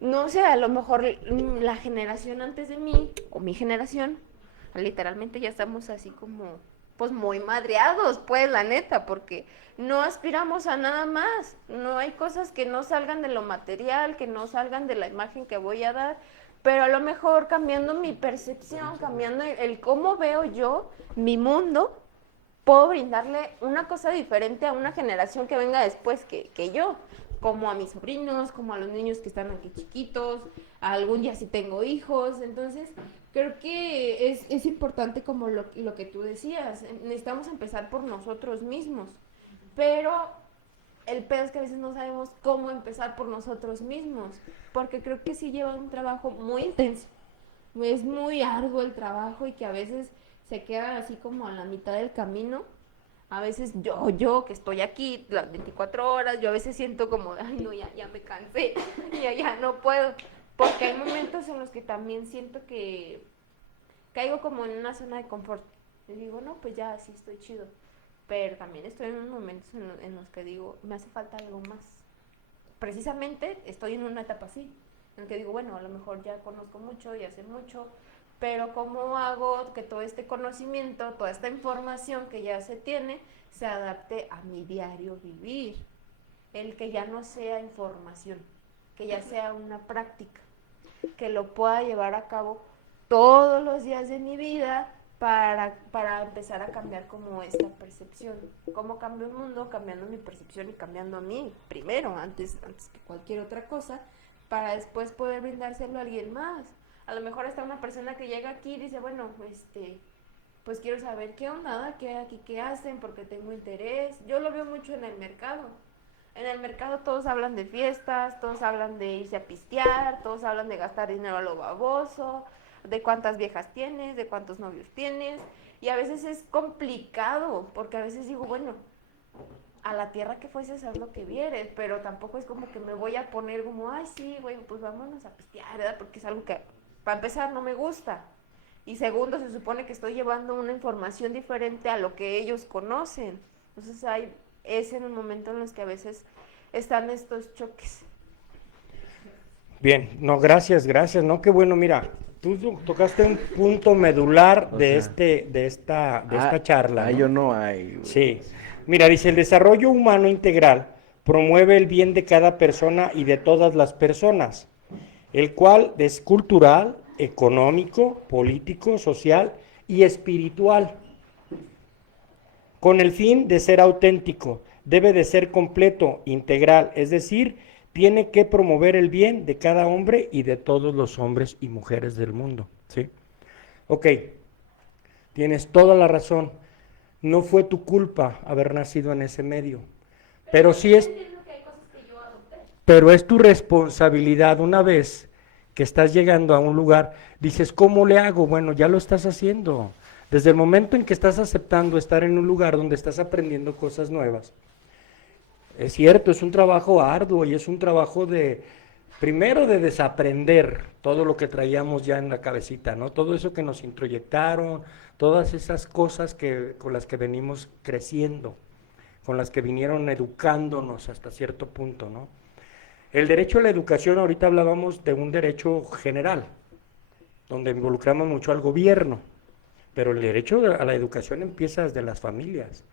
no sé, a lo mejor la generación antes de mí, o mi generación, literalmente ya estamos así como, pues muy madreados, pues la neta, porque no aspiramos a nada más, no hay cosas que no salgan de lo material, que no salgan de la imagen que voy a dar, pero a lo mejor cambiando mi percepción, cambiando el cómo veo yo mi mundo, puedo brindarle una cosa diferente a una generación que venga después que yo, como a mis sobrinos, como a los niños que están aquí chiquitos, a algún día si tengo hijos. Entonces, creo que es importante como lo que tú decías, necesitamos empezar por nosotros mismos, pero el pedo es que a veces no sabemos cómo empezar por nosotros mismos, porque creo que sí lleva un trabajo muy intenso, es muy arduo el trabajo y que a veces se queda así como a la mitad del camino. A veces yo que estoy aquí las 24 horas, yo a veces siento como, ay no, ya me cansé, ya no puedo, porque hay momentos en los que también siento que caigo como en una zona de confort. Y digo, no, pues ya, sí estoy chido. Pero también estoy en unos momentos en los que digo, me hace falta algo más. Precisamente estoy en una etapa así, en el que digo, bueno, a lo mejor ya conozco mucho, ya sé mucho, pero ¿cómo hago que todo este conocimiento, toda esta información que ya se tiene, se adapte a mi diario vivir? El que ya no sea información, que ya sea una práctica, que lo pueda llevar a cabo todos los días de mi vida para empezar a cambiar como esta percepción. ¿Cómo cambio el mundo? Cambiando mi percepción y cambiando a mí primero, antes que cualquier otra cosa, para después poder brindárselo a alguien más. A lo mejor está una persona que llega aquí y dice, bueno, pues quiero saber qué onda, qué aquí, qué hacen, porque tengo interés. Yo lo veo mucho en el mercado. En el mercado todos hablan de fiestas, todos hablan de irse a pistear, todos hablan de gastar dinero a lo baboso, de cuántas viejas tienes, de cuántos novios tienes. Y a veces es complicado, porque a veces digo, bueno, a la tierra que fueses haz lo que vieres, pero tampoco es como que me voy a poner como, ay, sí, güey, pues vámonos a pistear, ¿verdad? Porque es algo que, para empezar, no me gusta. Y segundo, se supone que estoy llevando una información diferente a lo que ellos conocen. Entonces es en el momento en los que a veces están estos choques. Bien, no, gracias, no, qué bueno, mira, tú tocaste un punto medular O de sea, de esta charla, ¿no? yo no hay, güey. Sí, mira, dice, el desarrollo humano integral promueve el bien de cada persona y de todas las personas, el cual es cultural, económico, político, social y espiritual, con el fin de ser auténtico, debe de ser completo, integral, es decir, tiene que promover el bien de cada hombre y de todos los hombres y mujeres del mundo, ¿sí? Ok, tienes toda la razón, no fue tu culpa haber nacido en ese medio, pero sí es... Entiendo que hay cosas que yo adopté. pero es tu responsabilidad una vez que estás llegando a un lugar, dices, ¿cómo le hago? Bueno, ya lo estás haciendo. Desde el momento en que estás aceptando estar en un lugar donde estás aprendiendo cosas nuevas, es cierto, es un trabajo arduo y es un trabajo de, primero de desaprender todo lo que traíamos ya en la cabecita, ¿no? Todo eso que nos introyectaron, todas esas cosas con las que venimos creciendo, con las que vinieron educándonos hasta cierto punto, ¿no? El derecho a la educación, ahorita hablábamos de un derecho general, donde involucramos mucho al gobierno, pero el derecho a la educación empieza desde las familias.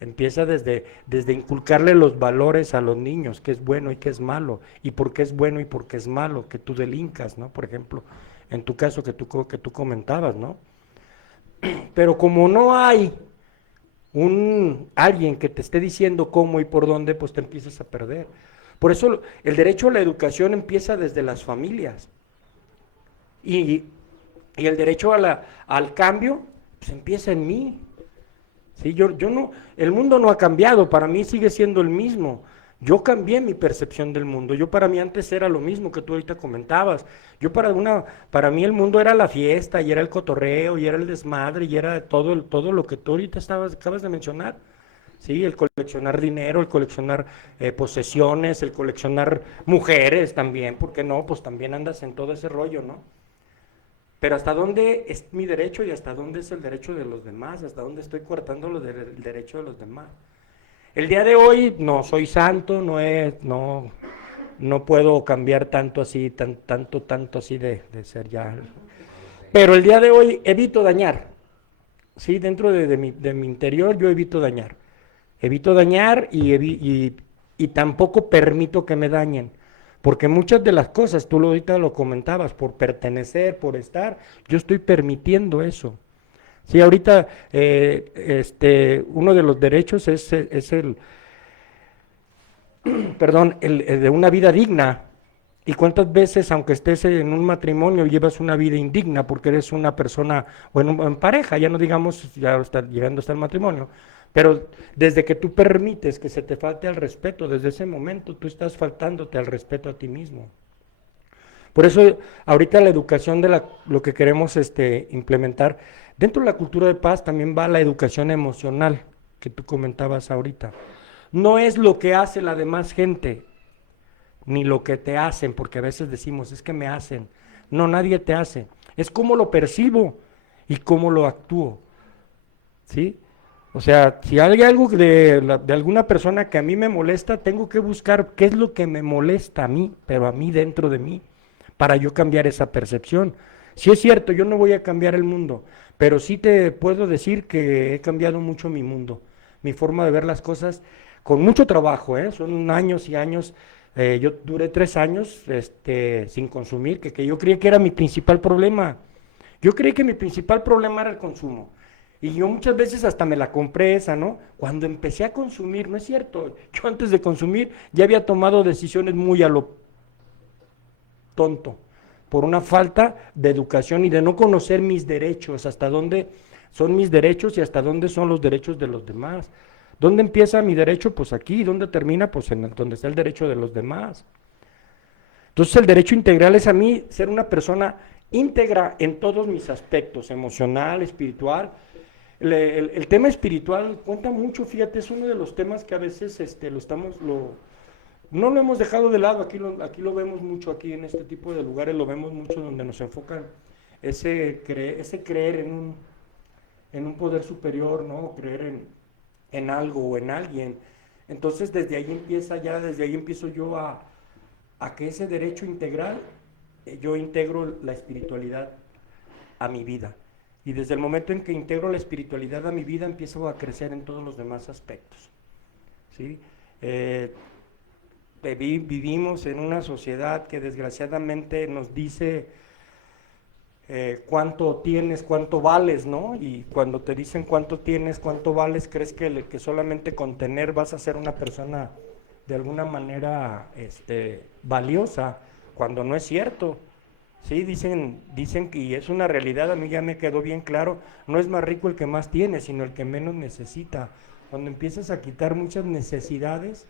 Empieza desde inculcarle los valores a los niños, qué es bueno y qué es malo, y por qué es bueno y por qué es malo, que tú delincas, ¿no? Por ejemplo, en tu caso que tú comentabas, ¿no? Pero como no hay alguien que te esté diciendo cómo y por dónde, pues te empiezas a perder. Por eso el derecho a la educación empieza desde las familias. Y el derecho al cambio, pues empieza en mí. Sí, yo no, el mundo no ha cambiado, para mí sigue siendo el mismo. Yo cambié mi percepción del mundo. Yo para mí antes era lo mismo que tú ahorita comentabas. Para mí el mundo era la fiesta, y era el cotorreo, y era el desmadre, y era todo lo que tú ahorita acabas de mencionar. Sí, el coleccionar dinero, el coleccionar posesiones, el coleccionar mujeres también, ¿por qué no? Pues también andas en todo ese rollo, ¿no? Pero ¿hasta dónde es mi derecho y hasta dónde es el derecho de los demás? ¿Hasta dónde estoy coartando el derecho de los demás? El día de hoy no soy santo, no puedo cambiar tanto así, tanto así de ser ya. Pero el día de hoy evito dañar, ¿sí? Dentro de mi interior yo evito dañar. Evito dañar y tampoco permito que me dañen. Porque muchas de las cosas, tú ahorita lo comentabas, por pertenecer, por estar, yo estoy permitiendo eso. Sí, ahorita uno de los derechos es el de una vida digna. ¿Y cuántas veces, aunque estés en un matrimonio, llevas una vida indigna porque eres una persona, o en pareja, ya no digamos, ya está llegando hasta el matrimonio, pero desde que tú permites que se te falte al respeto, desde ese momento tú estás faltándote al respeto a ti mismo. Por eso ahorita la educación lo que queremos implementar, dentro de la cultura de paz también va la educación emocional, que tú comentabas ahorita. No es lo que hace la demás gente, ni lo que te hacen, porque a veces decimos, es que me hacen. No, nadie te hace. Es cómo lo percibo y cómo lo actúo. ¿Sí? O sea, si hay algo de alguna persona que a mí me molesta, tengo que buscar qué es lo que me molesta a mí, pero a mí dentro de mí, para yo cambiar esa percepción. Si es cierto, yo no voy a cambiar el mundo, pero sí te puedo decir que he cambiado mucho mi mundo, mi forma de ver las cosas, con mucho trabajo, ¿eh? Son años y años. Yo duré 3 años sin consumir, que yo creía que era mi principal problema. Yo creí que mi principal problema era el consumo. Y yo muchas veces hasta me la compré esa, ¿no? Cuando empecé a consumir, no es cierto, yo antes de consumir ya había tomado decisiones muy a lo tonto, por una falta de educación y de no conocer mis derechos, hasta dónde son mis derechos y hasta dónde son los derechos de los demás. ¿Dónde empieza mi derecho? Pues aquí. ¿Dónde termina? Pues donde está el derecho de los demás. Entonces el derecho integral es a mí ser una persona íntegra en todos mis aspectos, emocional, espiritual. El tema espiritual cuenta mucho, fíjate, es uno de los temas que a veces no lo hemos dejado de lado, aquí lo vemos mucho, aquí en este tipo de lugares lo vemos mucho donde nos enfocan ese creer en un poder superior, ¿no? Creer en algo o en alguien. Entonces desde ahí empiezo yo a que ese derecho integral, yo integro la espiritualidad a mi vida. Y desde el momento en que integro la espiritualidad a mi vida, empiezo a crecer en todos los demás aspectos. ¿Sí? Vivimos en una sociedad que desgraciadamente nos dice cuánto tienes, cuánto vales, ¿no? Y cuando te dicen cuánto tienes, cuánto vales, crees que solamente con tener vas a ser una persona de alguna manera valiosa, cuando no es cierto. Sí, dicen que, y es una realidad, a mí ya me quedó bien claro, no es más rico el que más tiene, sino el que menos necesita. Cuando empiezas a quitar muchas necesidades,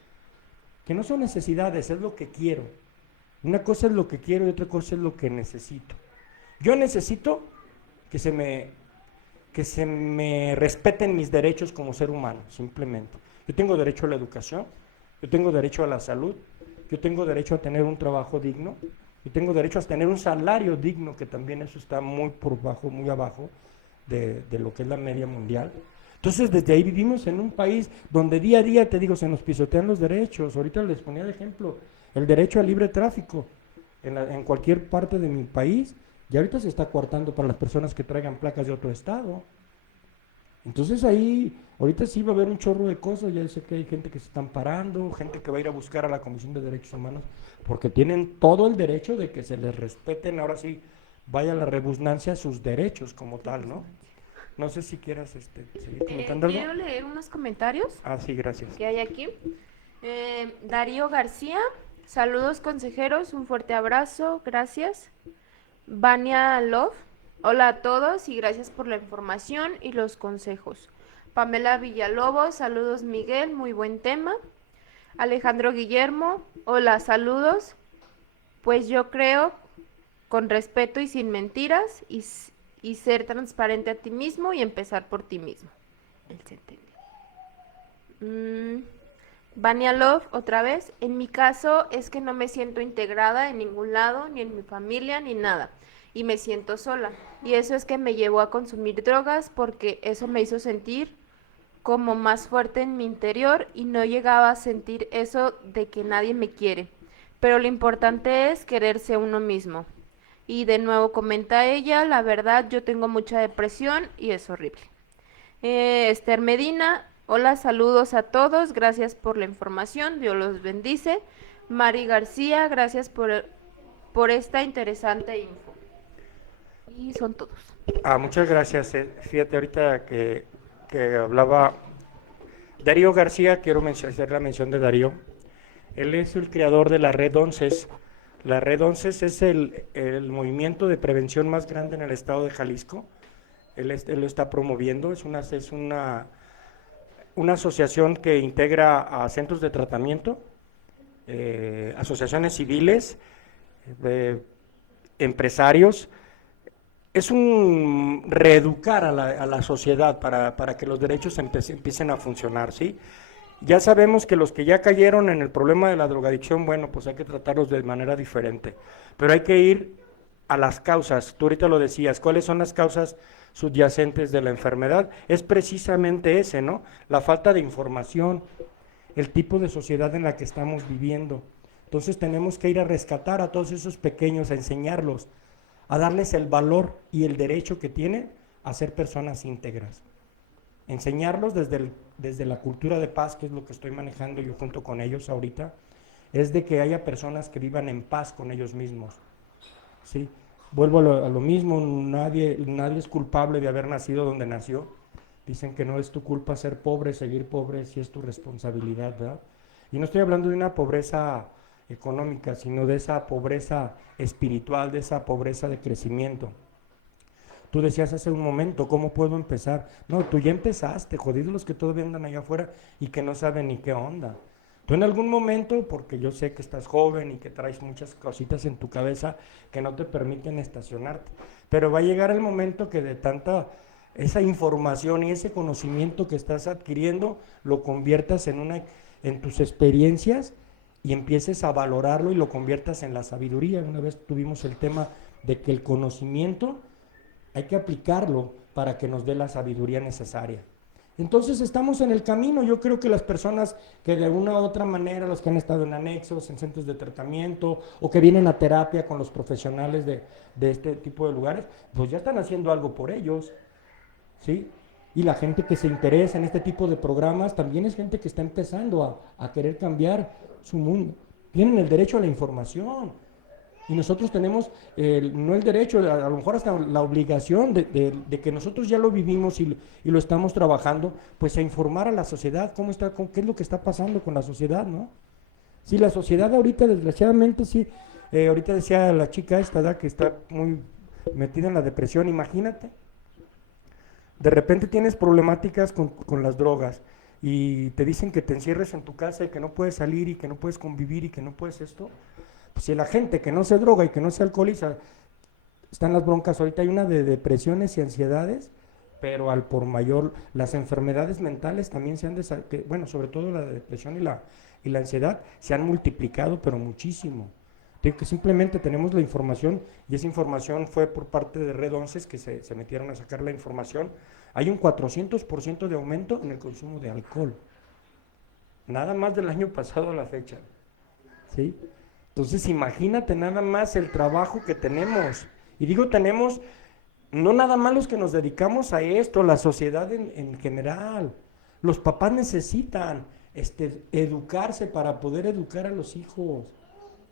que no son necesidades, es lo que quiero. Una cosa es lo que quiero y otra cosa es lo que necesito. Yo necesito que se me respeten mis derechos como ser humano, simplemente. Yo tengo derecho a la educación, yo tengo derecho a la salud, yo tengo derecho a tener un trabajo digno, yo tengo derecho a tener un salario digno, que también eso está muy por bajo, muy abajo de lo que es la media mundial. Entonces, desde ahí vivimos en un país donde día a día, te digo, se nos pisotean los derechos. Ahorita les ponía de ejemplo el derecho al libre tráfico en cualquier parte de mi país, y ahorita se está coartando para las personas que traigan placas de otro estado. Entonces ahí, ahorita sí va a haber un chorro de cosas. Ya sé que hay gente que se están parando, gente que va a ir a buscar a la Comisión de Derechos Humanos, porque tienen todo el derecho de que se les respeten, ahora sí, vaya la redundancia, sus derechos como tal, ¿no? No sé si quieras seguir comentando algo. Quiero leer unos comentarios Ah, sí, gracias. que hay aquí. Darío García, saludos consejeros, un fuerte abrazo, gracias. Vania Love, hola a todos y gracias por la información y los consejos. Pamela Villalobos, saludos Miguel, muy buen tema. Alejandro Guillermo, hola, saludos. Pues yo creo, con respeto y sin mentiras, y ser transparente a ti mismo y empezar por ti mismo. Él se entendió. Vania Love, otra vez. En mi caso es que no me siento integrada en ningún lado, ni en mi familia, ni nada. Y me siento sola. Y eso es que me llevó a consumir drogas porque eso me hizo sentir como más fuerte en mi interior y no llegaba a sentir eso de que nadie me quiere. Pero lo importante es quererse a uno mismo. Y de nuevo comenta ella, la verdad yo tengo mucha depresión y es horrible. Esther Medina, hola, saludos a todos, gracias por la información, Dios los bendice. Mari García, gracias por esta interesante info. Y son todos. Muchas gracias. Fíjate, ahorita que hablaba Darío García, quiero hacer la mención de Darío. Él es el creador de la Red 11. La Red 11 es el movimiento de prevención más grande en el estado de Jalisco. Él lo está promoviendo, es una asociación que integra a centros de tratamiento, asociaciones civiles, empresarios. Es un reeducar a la sociedad para que los derechos empiecen a funcionar, ¿sí? Ya sabemos que los que ya cayeron en el problema de la drogadicción, bueno, pues hay que tratarlos de manera diferente, pero hay que ir a las causas. Tú ahorita lo decías, ¿cuáles son las causas subyacentes de la enfermedad? Es precisamente ese, ¿no? La falta de información, el tipo de sociedad en la que estamos viviendo. Entonces tenemos que ir a rescatar a todos esos pequeños, a enseñarlos, a darles el valor y el derecho que tienen a ser personas íntegras. Enseñarlos desde la cultura de paz, que es lo que estoy manejando yo junto con ellos ahorita, es de que haya personas que vivan en paz con ellos mismos, ¿sí? Vuelvo a lo mismo, nadie es culpable de haber nacido donde nació. Dicen que no es tu culpa ser pobre, seguir pobre, si es tu responsabilidad, ¿verdad? Y no estoy hablando de una pobreza económica, sino de esa pobreza espiritual, de esa pobreza de crecimiento. Tú decías hace un momento, ¿cómo puedo empezar? No, tú ya empezaste, jodidos los que todavía andan allá afuera y que no saben ni qué onda. Tú en algún momento, porque yo sé que estás joven y que traes muchas cositas en tu cabeza que no te permiten estacionarte, pero va a llegar el momento que de tanta esa información y ese conocimiento que estás adquiriendo, lo conviertas en tus experiencias y empieces a valorarlo y lo conviertas en la sabiduría. Una vez tuvimos el tema de que el conocimiento hay que aplicarlo para que nos dé la sabiduría necesaria. Entonces estamos en el camino. Yo creo que las personas que de una u otra manera, los que han estado en anexos, en centros de tratamiento o que vienen a terapia con los profesionales de este tipo de lugares, pues ya están haciendo algo por ellos, ¿sí? Y la gente que se interesa en este tipo de programas también es gente que está empezando a querer cambiar su mundo. Tienen el derecho a la información. Y nosotros tenemos no el derecho, a lo mejor hasta la obligación de que nosotros ya lo vivimos y lo estamos trabajando, pues a informar a la sociedad qué es lo que está pasando con la sociedad, ¿no? Sí, la sociedad ahorita, desgraciadamente, sí, ahorita decía la chica esta, que está muy metida en la depresión, imagínate. De repente tienes problemáticas con las drogas y te dicen que te encierres en tu casa y que no puedes salir y que no puedes convivir y que no puedes esto, pues si la gente que no se droga y que no se alcoholiza, están las broncas, ahorita hay una de depresiones y ansiedades, pero al por mayor, las enfermedades mentales también se han, bueno, sobre todo la depresión y la ansiedad, se han multiplicado, pero muchísimo. Digo que simplemente tenemos la información y esa información fue por parte de Red 11 que se metieron a sacar la información. Hay un 400% de aumento en el consumo de alcohol. Nada más del año pasado a la fecha. ¿Sí? Entonces imagínate nada más el trabajo que tenemos. Y digo tenemos, no nada más los que nos dedicamos a esto, la sociedad en general. Los papás necesitan educarse para poder educar a los hijos.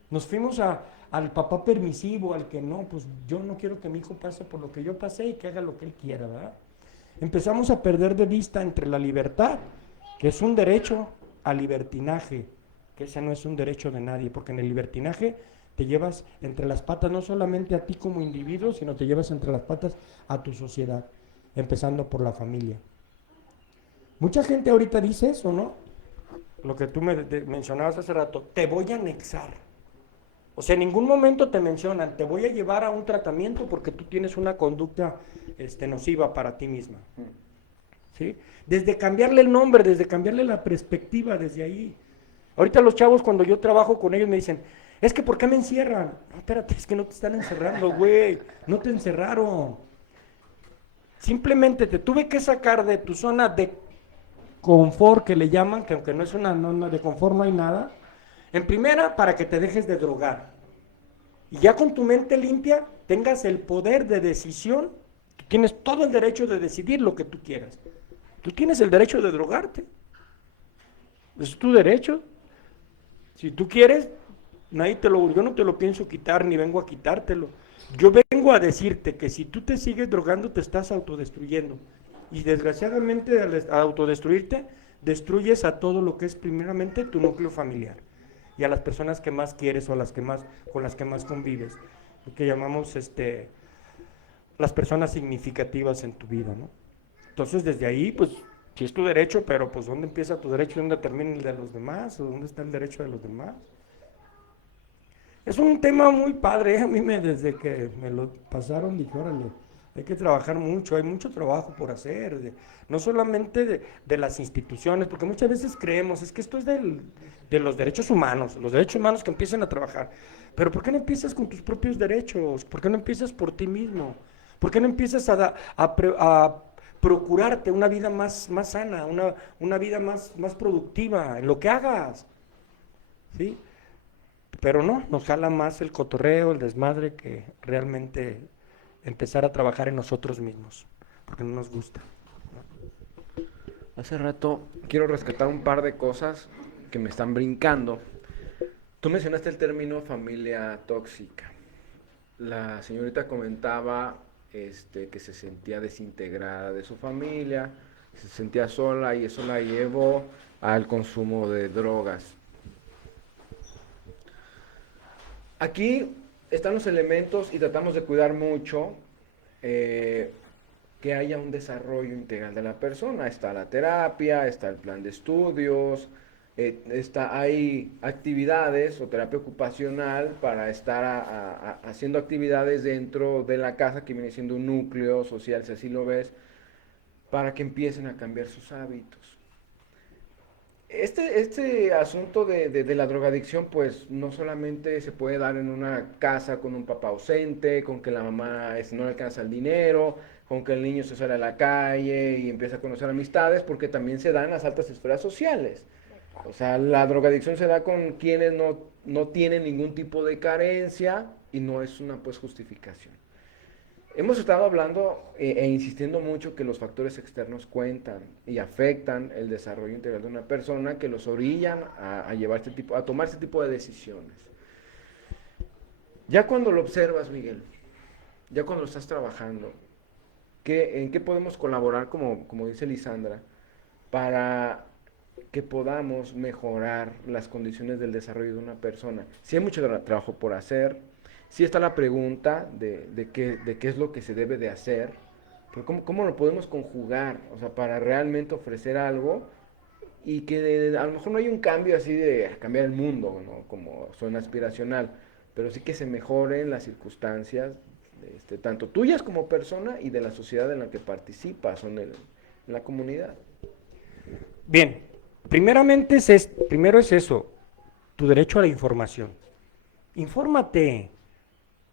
Nos fuimos al papá permisivo, al que no, pues yo no quiero que mi hijo pase por lo que yo pasé y que haga lo que él quiera, ¿verdad? Empezamos a perder de vista entre la libertad, que es un derecho, al libertinaje, que ese no es un derecho de nadie, porque en el libertinaje te llevas entre las patas no solamente a ti como individuo, sino te llevas entre las patas a tu sociedad, empezando por la familia. Mucha gente ahorita dice eso, ¿no? Lo que tú mencionabas hace rato, te voy a anexar. O sea, en ningún momento te mencionan, te voy a llevar a un tratamiento porque tú tienes una conducta nociva para ti misma. ¿Sí? Desde cambiarle el nombre, desde cambiarle la perspectiva, desde ahí. Ahorita los chavos, cuando yo trabajo con ellos, me dicen, es que ¿por qué me encierran? No, espérate, es que no te están encerrando, güey, no te encerraron. Simplemente te tuve que sacar de tu zona de confort, que le llaman, que aunque no es una zona de confort, no hay nada. En primera, para que te dejes de drogar. Y ya con tu mente limpia, tengas el poder de decisión. Tú tienes todo el derecho de decidir lo que tú quieras. Tú tienes el derecho de drogarte. Es tu derecho. Si tú quieres, yo no te lo pienso quitar ni vengo a quitártelo. Yo vengo a decirte que si tú te sigues drogando, te estás autodestruyendo. Y desgraciadamente, al autodestruirte, destruyes a todo lo que es primeramente tu núcleo familiar y a las personas que más quieres o a las que más, con las que más convives, lo que llamamos las personas significativas en tu vida, ¿no? Entonces desde ahí, pues, sí es tu derecho, pero pues ¿dónde empieza tu derecho y dónde termina el de los demás? ¿O dónde está el derecho de los demás? Es un tema muy padre, a mí desde que me lo pasaron dije, órale, hay que trabajar mucho, hay mucho trabajo por hacer, no solamente de las instituciones, porque muchas veces creemos, es que esto es de los derechos humanos que empiezan a trabajar, pero ¿por qué no empiezas con tus propios derechos? ¿Por qué no empiezas por ti mismo? ¿Por qué no empiezas a procurarte una vida más sana, una vida más productiva en lo que hagas? ¿Sí? Pero no, nos jala más el cotorreo, el desmadre, que realmente empezar a trabajar en nosotros mismos, porque no nos gusta. Hace rato quiero rescatar un par de cosas que me están brincando. Tú mencionaste el término familia tóxica. La señorita comentaba que se sentía desintegrada de su familia, se sentía sola y eso la llevó al consumo de drogas. Aquí están los elementos y tratamos de cuidar mucho que haya un desarrollo integral de la persona. Está la terapia, está el plan de estudios, hay actividades o terapia ocupacional para estar haciendo actividades dentro de la casa, que viene siendo un núcleo social, si así lo ves, para que empiecen a cambiar sus hábitos. Este asunto de la drogadicción, pues no solamente se puede dar en una casa con un papá ausente, con que la mamá no le alcanza el dinero, con que el niño se sale a la calle y empieza a conocer amistades, porque también se da en las altas esferas sociales. O sea, la drogadicción se da con quienes no tienen ningún tipo de carencia y no es una pues justificación. Hemos estado hablando insistiendo mucho que los factores externos cuentan y afectan el desarrollo integral de una persona, que los orillan a tomar este tipo de decisiones. Ya cuando lo observas, Miguel, ya cuando lo estás trabajando, ¿en qué podemos colaborar, como dice Lisandra, para que podamos mejorar las condiciones del desarrollo de una persona? Sí hay mucho trabajo por hacer. Sí está la pregunta de qué es lo que se debe de hacer, pero ¿cómo lo podemos conjugar? O sea, para realmente ofrecer algo y que a lo mejor no hay un cambio así de cambiar el mundo, ¿no? Como suena aspiracional, pero sí que se mejoren las circunstancias, tanto tuyas como persona y de la sociedad en la que participas o en la comunidad. Bien, primero es eso, tu derecho a la información. Infórmate,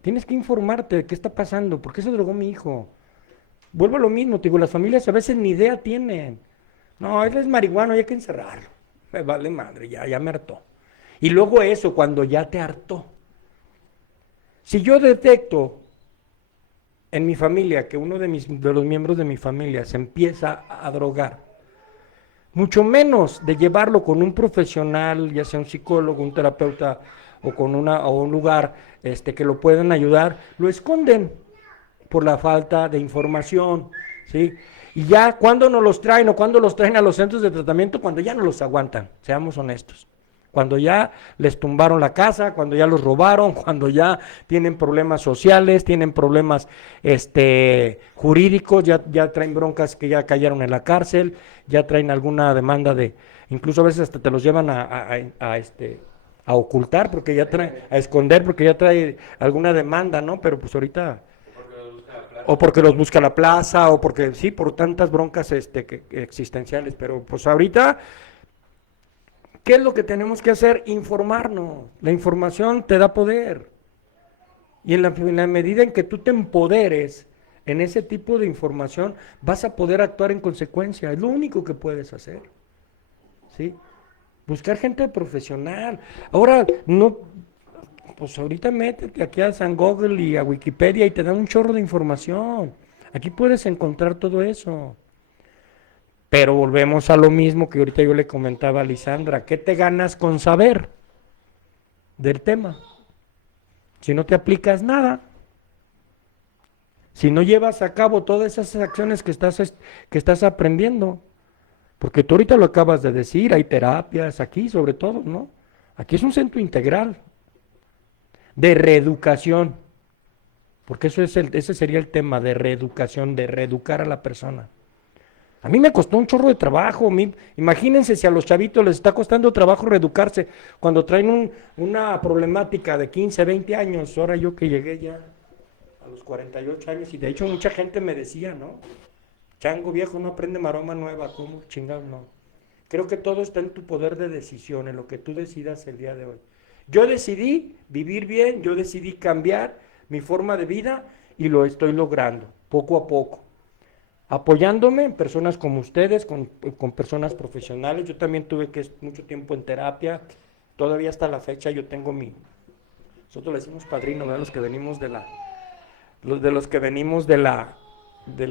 tienes que informarte de qué está pasando, por qué se drogó mi hijo. Vuelvo a lo mismo, te digo, las familias a veces ni idea tienen. No, él es marihuano y hay que encerrarlo. Me vale madre, ya me hartó. Y luego eso, cuando ya te hartó. Si yo detecto en mi familia que uno de los miembros de mi familia se empieza a drogar, mucho menos de llevarlo con un profesional, ya sea un psicólogo, un terapeuta o un lugar que lo puedan ayudar, lo esconden por la falta de información, ¿sí? Y ya cuando nos los traen o cuando los traen a los centros de tratamiento, cuando ya no los aguantan, seamos honestos. Cuando ya les tumbaron la casa, cuando ya los robaron, cuando ya tienen problemas sociales, tienen problemas jurídicos, ya traen broncas que ya cayeron en la cárcel, ya traen alguna demanda incluso a veces hasta te los llevan a ocultar porque ya traen, a esconder porque ya trae alguna demanda, ¿no? Pero pues ahorita o porque los busca la plaza, o porque sí, por tantas broncas existenciales, pero pues ahorita, ¿qué es lo que tenemos que hacer? Informarnos. La información te da poder. Y en la medida en que tú te empoderes en ese tipo de información, vas a poder actuar en consecuencia. Es lo único que puedes hacer. ¿Sí? Buscar gente profesional. Ahora, no, pues ahorita métete aquí a San Google y a Wikipedia y te dan un chorro de información. Aquí puedes encontrar todo eso. Pero volvemos a lo mismo que ahorita yo le comentaba a Lisandra. ¿Qué te ganas con saber del tema? Si no te aplicas nada. Si no llevas a cabo todas esas acciones que estás aprendiendo. Porque tú ahorita lo acabas de decir, hay terapias aquí sobre todo, ¿no? Aquí es un centro integral de reeducación. Porque ese sería el tema de reeducación, de reeducar a la persona. A mí me costó un chorro de trabajo. Imagínense si a los chavitos les está costando trabajo reeducarse cuando traen una problemática de 15, 20 años. Ahora yo que llegué ya a los 48 años y de hecho mucha gente me decía, ¿no? Chango viejo no aprende maroma nueva, ¿cómo chingados no? Creo que todo está en tu poder de decisión, en lo que tú decidas el día de hoy. Yo decidí vivir bien, yo decidí cambiar mi forma de vida y lo estoy logrando, poco a poco. Apoyándome en personas como ustedes, con personas profesionales. Yo también tuve mucho tiempo en terapia, todavía hasta la fecha yo tengo nosotros le decimos padrino, ¿verdad? Los que venimos del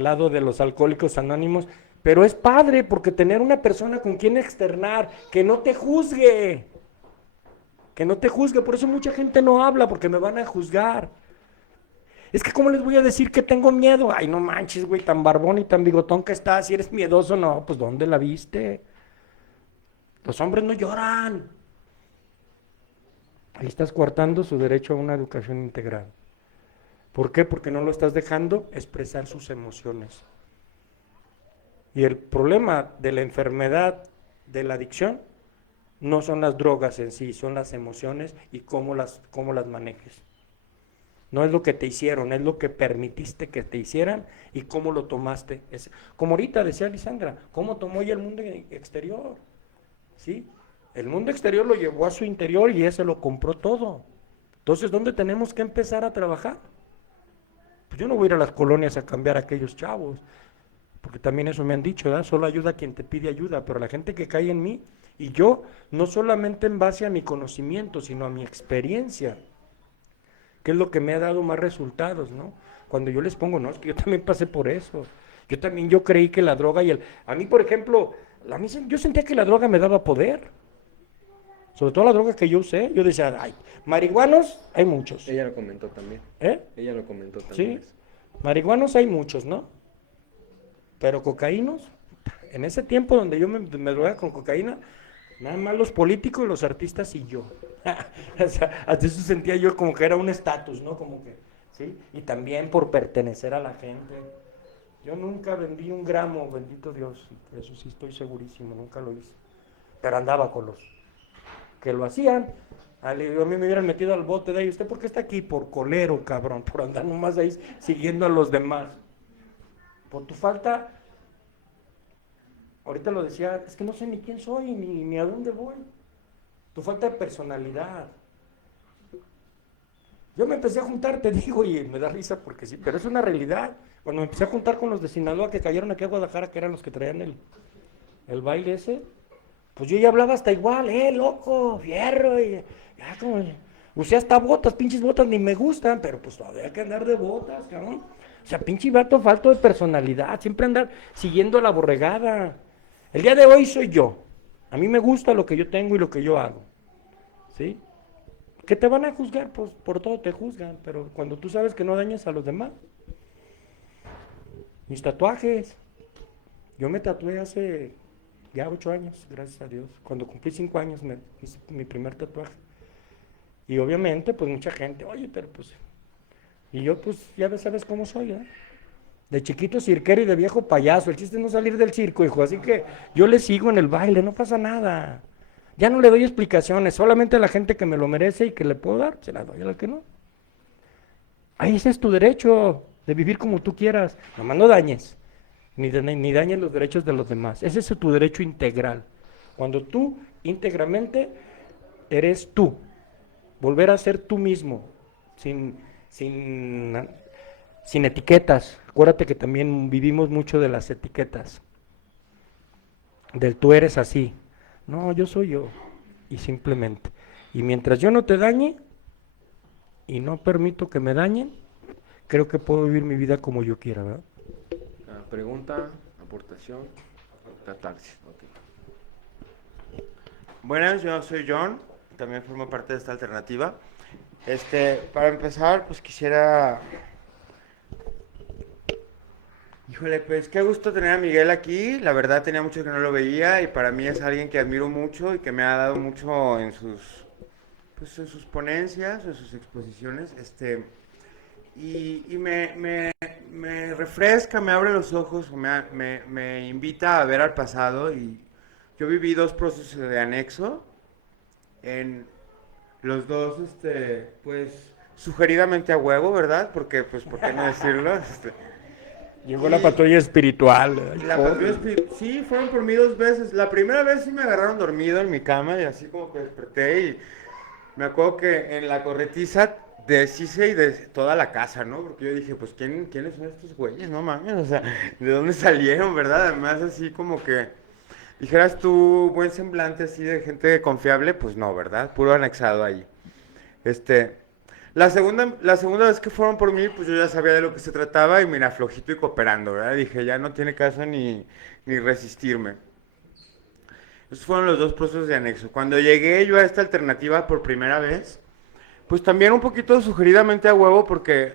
lado de los alcohólicos anónimos, pero es padre porque tener una persona con quien externar, que no te juzgue, por eso mucha gente no habla, porque me van a juzgar. Es que ¿cómo les voy a decir que tengo miedo? Ay, no manches, güey, tan barbón y tan bigotón que estás, si eres miedoso, no, pues ¿dónde la viste? Los hombres no lloran. Ahí estás coartando su derecho a una educación integral. ¿Por qué? Porque no lo estás dejando expresar sus emociones. Y el problema de la enfermedad de la adicción no son las drogas en sí, son las emociones y cómo las manejes. No es lo que te hicieron, es lo que permitiste que te hicieran y cómo lo tomaste. Como ahorita decía Lisandra, ¿cómo tomó ella el mundo exterior? ¿Sí? El mundo exterior lo llevó a su interior y ese lo compró todo. Entonces, ¿dónde tenemos que empezar a trabajar? Pues yo no voy a ir a las colonias a cambiar a aquellos chavos, porque también eso me han dicho, ¿verdad? Solo ayuda a quien te pide ayuda, pero la gente que cae en mí, y yo no solamente en base a mi conocimiento, sino a mi experiencia, que es lo que me ha dado más resultados, ¿no? Cuando yo les pongo, no, es que yo también pasé por eso. Yo creí que la droga a mí, por ejemplo, yo sentía que la droga me daba poder. Sobre todo la droga que yo usé, yo decía, ay, marihuanos hay muchos. Ella lo comentó también. Ella lo comentó también. Sí, marihuanos hay muchos, ¿no? Pero cocaínos, en ese tiempo donde yo me drogaba con cocaína, nada más los políticos, los artistas y yo. O sea, hasta eso sentía yo como que era un estatus, ¿no? Como que, ¿sí? Y también por pertenecer a la gente. Yo nunca vendí un gramo, bendito Dios, eso sí estoy segurísimo, nunca lo hice. pero andaba con los que lo hacían. A mí me hubieran metido al bote de ahí. ¿Usted por qué está aquí? Por colero, cabrón, por andar nomás ahí siguiendo a los demás. Por tu falta, ahorita lo decía, es que no sé ni quién soy, ni a dónde voy. Tu falta de personalidad. Yo me empecé a juntar, te digo, y me da risa porque sí, pero es una realidad. Cuando me empecé a juntar con los de Sinaloa que cayeron aquí a Guadalajara, que eran los que traían el baile ese, pues yo ya hablaba hasta igual, loco, fierro, y ya como, usé hasta botas, pinches botas ni me gustan, pero pues todavía hay que andar de botas, cabrón. O sea, pinche vato falto de personalidad, siempre andar siguiendo a la borregada. El día de hoy soy yo. A mí me gusta lo que yo tengo y lo que yo hago. ¿Sí? ¿Qué te van a juzgar? Pues por todo te juzgan, pero cuando tú sabes que no dañas a los demás. Mis tatuajes. Yo me tatué hace ya 8 años, gracias a Dios. Cuando cumplí 5 años me hice mi primer tatuaje. Y obviamente, pues mucha gente, oye, pero pues... Y yo, pues, ya sabes cómo soy, ¿eh? De chiquito cirquero y de viejo payaso. El chiste es no salir del circo, hijo. Así que yo le sigo en el baile, no pasa nada. Ya no le doy explicaciones, solamente a la gente que me lo merece y que le puedo dar, se la doy a la que no. Ahí ese es tu derecho de vivir como tú quieras. Nomás no dañes, ni dañes los derechos de los demás. Ese es tu derecho integral. Cuando tú íntegramente eres tú, volver a ser tú mismo, sin etiquetas. Acuérdate que también vivimos mucho de las etiquetas, del tú eres así. No, yo soy yo, y simplemente. Y mientras yo no te dañe, y no permito que me dañen, creo que puedo vivir mi vida como yo quiera, ¿verdad? Pregunta, aportación, catarsis. Okay. Buenas, yo soy John, también formo parte de esta alternativa. Para empezar, pues quisiera... Híjole, pues qué gusto tener a Miguel aquí. La verdad tenía mucho que no lo veía y para mí es alguien que admiro mucho y que me ha dado mucho en sus ponencias, en sus exposiciones. Y me refresca, me abre los ojos, me invita a ver al pasado. Y yo viví 2 procesos de anexo, en los dos, pues, sugeridamente a huevo, ¿verdad? Porque, pues, ¿por qué no decirlo? Llegó la patrulla espiritual. Sí, fueron por mí 2 veces. La primera vez sí me agarraron dormido en mi cama y así como que desperté y me acuerdo que en la corretiza deshice y de toda la casa, ¿no? Porque yo dije, pues, ¿quiénes son estos güeyes? No mames, o sea, ¿de dónde salieron, verdad? Además, así como que dijeras tú, buen semblante así de gente confiable, pues no, ¿verdad? Puro anexado ahí. La segunda vez que fueron por mí, pues yo ya sabía de lo que se trataba y mira, flojito y cooperando, ¿verdad? Dije, ya no tiene caso ni resistirme. Esos fueron los 2 procesos de anexo. Cuando llegué yo a esta alternativa por primera vez, pues también un poquito sugeridamente a huevo, porque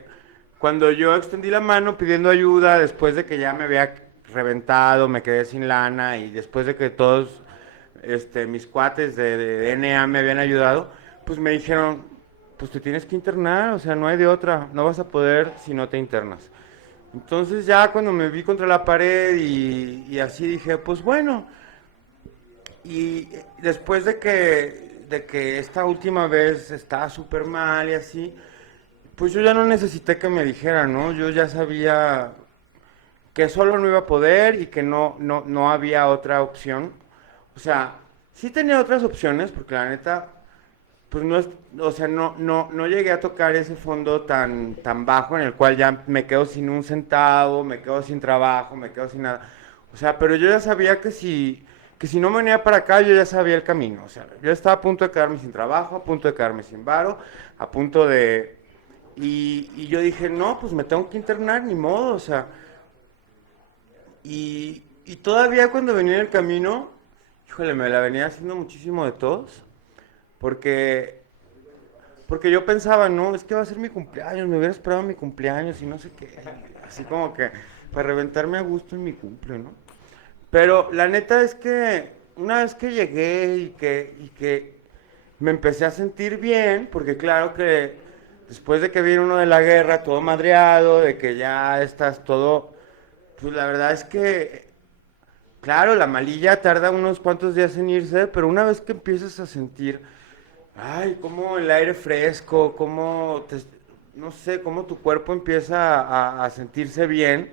cuando yo extendí la mano pidiendo ayuda, después de que ya me había reventado, me quedé sin lana, y después de que todos mis cuates de NA me habían ayudado, pues me dijeron, pues te tienes que internar, o sea, no hay de otra, no vas a poder si no te internas. Entonces ya cuando me vi contra la pared y así dije, pues bueno, y después de que esta última vez estaba súper mal y así, pues yo ya no necesité que me dijeran, ¿no? Yo ya sabía que solo no iba a poder y que no había otra opción. O sea, sí tenía otras opciones, porque la neta, pues no es, o sea, no llegué a tocar ese fondo tan bajo en el cual ya me quedo sin un centavo, me quedo sin trabajo, me quedo sin nada. O sea, pero yo ya sabía que si no me venía para acá, yo ya sabía el camino. O sea, yo estaba a punto de quedarme sin trabajo, a punto de quedarme sin varo, a punto de... Y yo dije, no, pues me tengo que internar, ni modo, o sea. Y todavía cuando venía en el camino, híjole, me la venía haciendo muchísimo de todos, porque, porque yo pensaba, no, es que va a ser mi cumpleaños, me hubiera esperado mi cumpleaños y no sé qué, así como que para reventarme a gusto en mi cumple, ¿no? Pero la neta es que una vez que llegué y que me empecé a sentir bien, porque claro que después de que viene uno de la guerra todo madreado, de que ya estás todo, pues la verdad es que claro, la malilla tarda unos cuantos días en irse, pero una vez que empiezas a sentir, ay, cómo el aire fresco, no sé, cómo tu cuerpo empieza a sentirse bien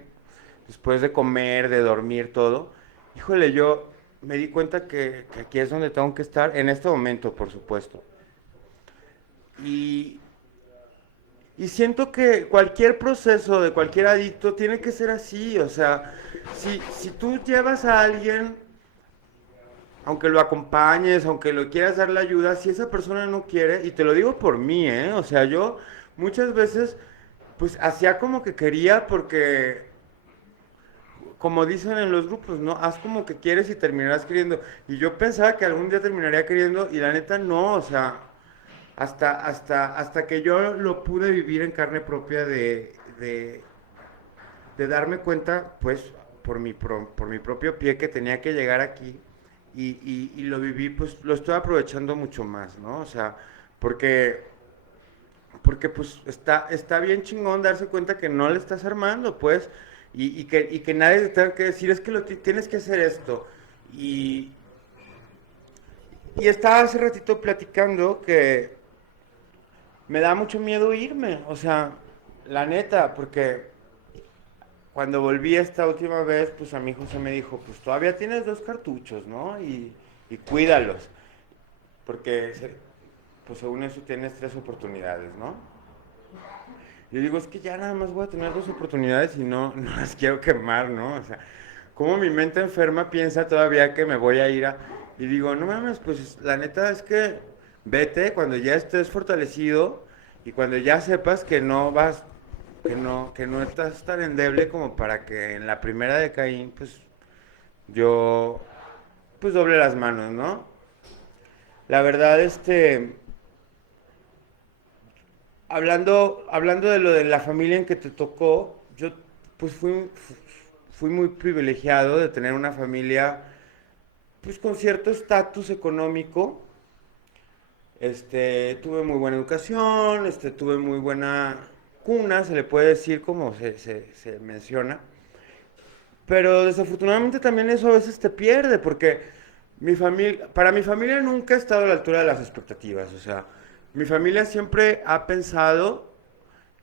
después de comer, de dormir, todo. Híjole, yo me di cuenta que aquí es donde tengo que estar, en este momento, por supuesto. Y, y siento que cualquier proceso de cualquier adicto tiene que ser así, o sea, si tú llevas a alguien, aunque lo acompañes, aunque lo quieras dar la ayuda, si esa persona no quiere, y te lo digo por mí, o sea, yo muchas veces, pues hacía como que quería porque, como dicen en los grupos, ¿no? Haz como que quieres y terminarás queriendo. Y yo pensaba que algún día terminaría queriendo, y la neta no, o sea, hasta que yo lo pude vivir en carne propia de darme cuenta, pues, por mi propio pie que tenía que llegar aquí y lo viví, pues, lo estoy aprovechando mucho más, ¿no? O sea, porque, porque pues, está bien chingón darse cuenta que no le estás armando, pues, y que nadie te tenga que decir, es que tienes que hacer esto. Y, y estaba hace ratito platicando que me da mucho miedo irme, o sea, la neta, porque cuando volví esta última vez, pues a mi hijo se me dijo, pues todavía tienes 2 cartuchos, ¿no? Y cuídalos, porque pues según eso tienes 3 oportunidades, ¿no? Yo digo, es que ya nada más voy a tener 2 oportunidades y no las quiero quemar, ¿no? O sea, como mi mente enferma piensa todavía que me voy a ir a... Y digo, no mames, pues la neta es que vete cuando ya estés fortalecido y cuando ya sepas que no vas, que no estás tan endeble como para que en la primera de Caín, pues yo, pues doble las manos, ¿no? La verdad, hablando de lo de la familia en que te tocó, yo pues fui muy privilegiado de tener una familia pues con cierto estatus económico. Tuve muy buena educación, tuve muy buena cuna, se le puede decir como se menciona. Pero desafortunadamente también eso a veces te pierde, porque para mi familia nunca ha estado a la altura de las expectativas. O sea, mi familia siempre ha pensado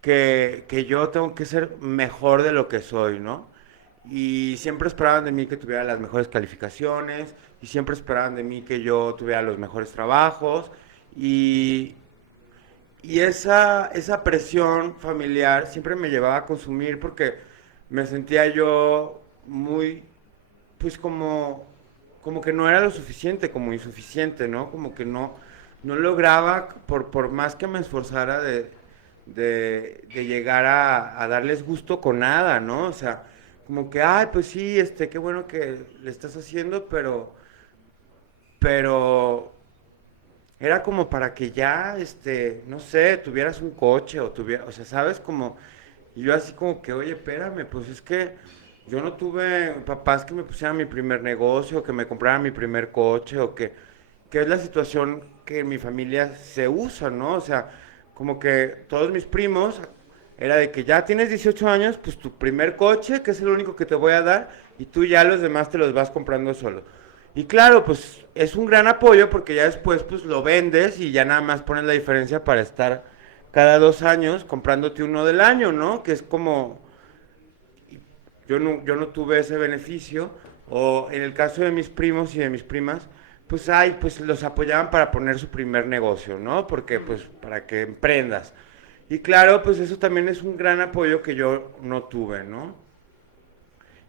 que yo tengo que ser mejor de lo que soy, ¿no? Y siempre esperaban de mí que tuviera las mejores calificaciones, y siempre esperaban de mí que yo tuviera los mejores trabajos, y, y esa presión familiar siempre me llevaba a consumir porque me sentía yo muy, pues como que no era lo suficiente, como insuficiente, ¿no? Como que no lograba, por más que me esforzara de llegar a darles gusto con nada, ¿no? O sea, como que, ay, pues sí, qué bueno que le estás haciendo, pero era como para que ya, no sé, tuvieras un coche o sea, ¿sabes? Como, y yo así como que, oye, espérame, pues es que yo no tuve papás que me pusieran mi primer negocio, que me compraran mi primer coche, que es la situación que en mi familia se usa, ¿no? O sea, como que todos mis primos, era de que ya tienes 18 años, pues tu primer coche, que es el único que te voy a dar, y tú ya los demás te los vas comprando solo. Y claro, pues es un gran apoyo porque ya después pues lo vendes y ya nada más pones la diferencia para estar cada 2 años comprándote uno del año, ¿no? Que es como, yo no tuve ese beneficio, o en el caso de mis primos y de mis primas, pues ay, pues los apoyaban para poner su primer negocio, ¿no? Porque pues para que emprendas. Y claro, pues eso también es un gran apoyo que yo no tuve, ¿no?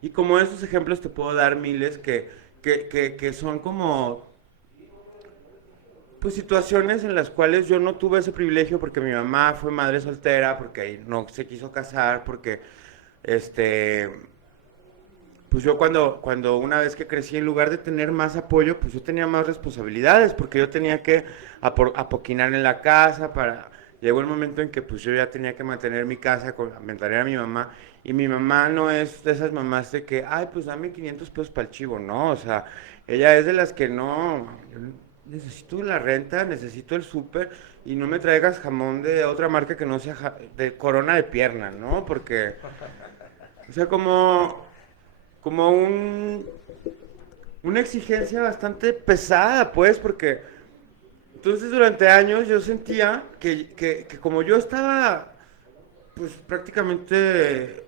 Y como esos ejemplos te puedo dar miles que son como pues situaciones en las cuales yo no tuve ese privilegio porque mi mamá fue madre soltera, porque no se quiso casar, porque pues yo cuando una vez que crecí, en lugar de tener más apoyo, pues yo tenía más responsabilidades, porque yo tenía que apoquinar en la casa para... Llegó el momento en que pues yo ya tenía que mantener mi casa, mantener a mi mamá, y mi mamá no es de esas mamás de que, ay, pues dame 500 pesos para el chivo, no, o sea, ella es de las que no, yo necesito la renta, necesito el súper, y no me traigas jamón de otra marca que no sea de Corona de pierna, ¿no? Porque, o sea, como un, una exigencia bastante pesada, pues, porque entonces durante años yo sentía que como yo estaba, pues, prácticamente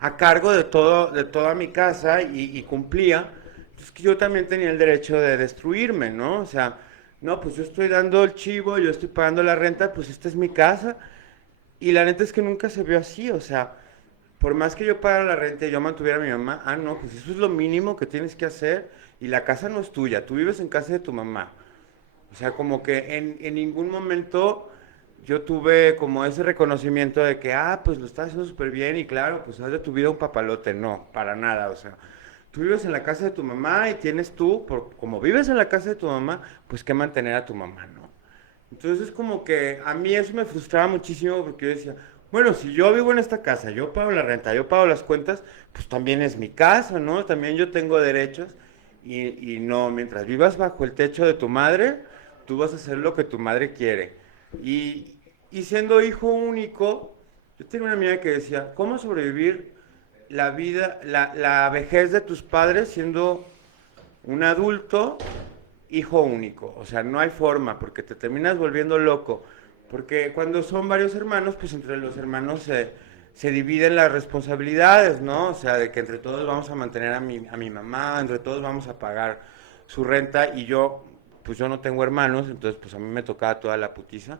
a cargo de toda mi casa y cumplía, pues que yo también tenía el derecho de destruirme, ¿no? O sea, no, pues yo estoy dando el chivo, yo estoy pagando la renta, pues esta es mi casa. Y la neta es que nunca se vio así, o sea, por más que yo pagara la renta y yo mantuviera a mi mamá, ah, no, pues eso es lo mínimo que tienes que hacer y la casa no es tuya, tú vives en casa de tu mamá. O sea, como que en ningún momento yo tuve como ese reconocimiento de que, ah, pues lo estás haciendo súper bien y claro, pues haz de tu vida un papalote. No, para nada, o sea, tú vives en la casa de tu mamá y tienes tú, como vives en la casa de tu mamá, pues que mantener a tu mamá, ¿no? Entonces como que a mí eso me frustraba muchísimo porque yo decía, bueno, si yo vivo en esta casa, yo pago la renta, yo pago las cuentas, pues también es mi casa, ¿no? También yo tengo derechos y no, mientras vivas bajo el techo de tu madre, tú vas a hacer lo que tu madre quiere. Y, y siendo hijo único, yo tenía una amiga que decía, ¿cómo sobrevivir la vida, la vejez de tus padres siendo un adulto hijo único? O sea, no hay forma, porque te terminas volviendo loco. Porque cuando son varios hermanos, pues entre los hermanos se dividen las responsabilidades, ¿no? O sea, de que entre todos vamos a mantener a mi mamá, entre todos vamos a pagar su renta y yo, pues yo no tengo hermanos, entonces pues a mí me tocaba toda la putiza.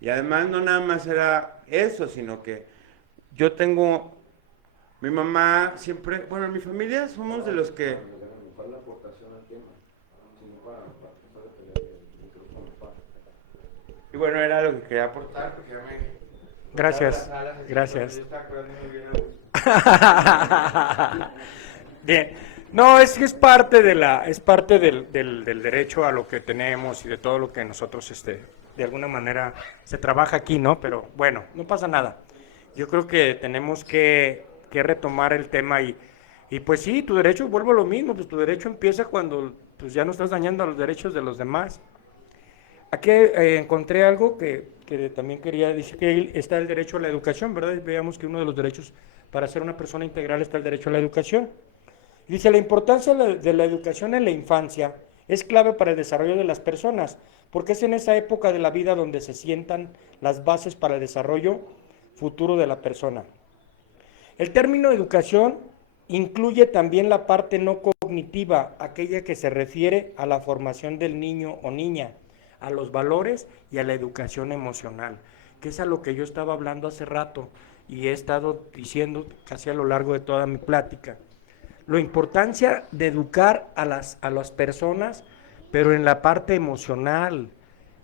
Y además no nada más era eso, sino que yo tengo, mi mamá siempre, bueno, en mi familia somos de los que... Y bueno, era lo que quería aportar, porque ya me... Gracias, gracias. Bien, no, es que es parte es parte del derecho a lo que tenemos y de todo lo que nosotros, de alguna manera se trabaja aquí, ¿no? Pero bueno, no pasa nada. Yo creo que tenemos que retomar el tema y pues sí, tu derecho, vuelvo a lo mismo, pues tu derecho empieza cuando pues ya no estás dañando a los derechos de los demás. Aquí encontré algo que también quería decir, que está el derecho a la educación, ¿verdad? Veamos que uno de los derechos para ser una persona integral está el derecho a la educación. Dice, la importancia de la educación en la infancia es clave para el desarrollo de las personas, porque es en esa época de la vida donde se sientan las bases para el desarrollo futuro de la persona. El término educación incluye también la parte no cognitiva, aquella que se refiere a la formación del niño o niña, a los valores y a la educación emocional, que es a lo que yo estaba hablando hace rato y he estado diciendo casi a lo largo de toda mi plática. La importancia de educar a las personas, pero en la parte emocional,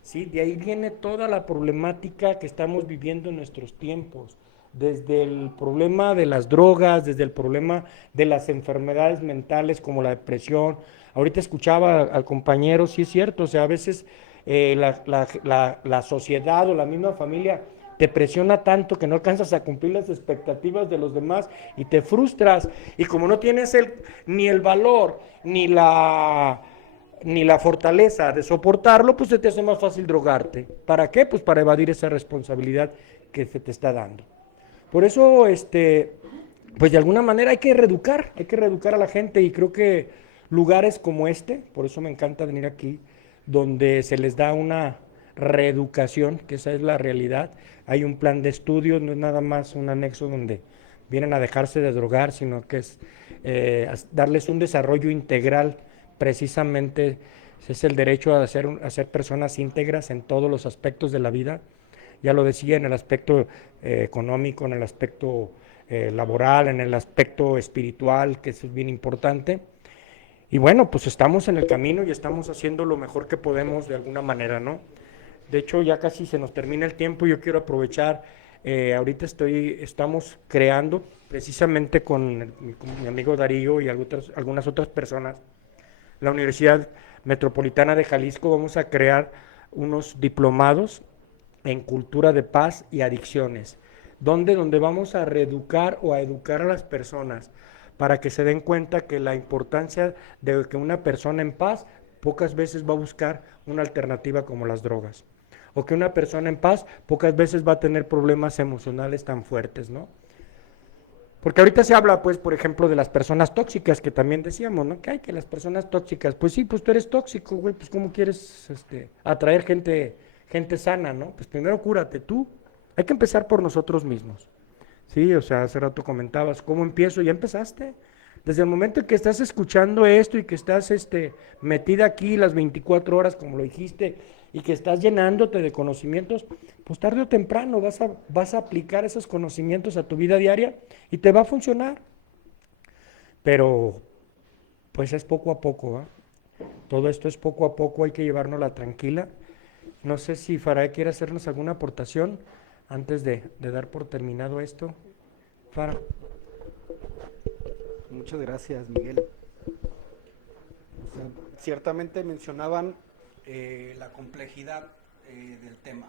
¿sí? De ahí viene toda la problemática que estamos viviendo en nuestros tiempos, desde el problema de las drogas, desde el problema de las enfermedades mentales como la depresión. Ahorita escuchaba al compañero, sí es cierto, o sea, a veces la sociedad o la misma familia te presiona tanto que no alcanzas a cumplir las expectativas de los demás y te frustras. Y como no tienes ni el valor, ni la fortaleza de soportarlo, pues se te hace más fácil drogarte. ¿Para qué? Pues para evadir esa responsabilidad que se te está dando. Por eso, pues de alguna manera hay que reeducar a la gente y creo que lugares como por eso me encanta venir aquí, donde se les da una reeducación, que esa es la realidad. Hay un plan de estudios, no es nada más un anexo donde vienen a dejarse de drogar, sino que es darles un desarrollo integral, precisamente es el derecho a ser personas íntegras en todos los aspectos de la vida. Ya lo decía, en el aspecto económico, en el aspecto laboral, en el aspecto espiritual, que eso es bien importante. Y bueno, pues estamos en el camino y estamos haciendo lo mejor que podemos de alguna manera, ¿no? De hecho, ya casi se nos termina el tiempo. Yo quiero aprovechar, ahorita estamos creando, precisamente con mi amigo Darío y algunas otras personas, la Universidad Metropolitana de Jalisco, vamos a crear unos diplomados en cultura de paz y adicciones, donde vamos a reeducar o a educar a las personas para que se den cuenta que la importancia de que una persona en paz pocas veces va a buscar una alternativa como las drogas, o que una persona en paz pocas veces va a tener problemas emocionales tan fuertes, ¿no? Porque ahorita se habla, pues, por ejemplo, de las personas tóxicas, que también decíamos, ¿no? Que hay que las personas tóxicas, pues sí, pues tú eres tóxico, güey, pues ¿cómo quieres atraer gente sana, ¿no? Pues primero cúrate tú. Hay que empezar por nosotros mismos. Sí, o sea, hace rato comentabas, ¿cómo empiezo? Ya empezaste. Desde el momento en que estás escuchando esto y que estás metida aquí las 24 horas, como lo dijiste, y que estás llenándote de conocimientos, pues tarde o temprano vas a aplicar esos conocimientos a tu vida diaria y te va a funcionar. Pero, pues es poco a poco, ¿eh? Todo esto es poco a poco, hay que llevárnosla tranquila. No sé si Farah quiere hacernos alguna aportación antes de dar por terminado esto. Farah. Muchas gracias, Miguel. O sea, ciertamente mencionaban la complejidad del tema,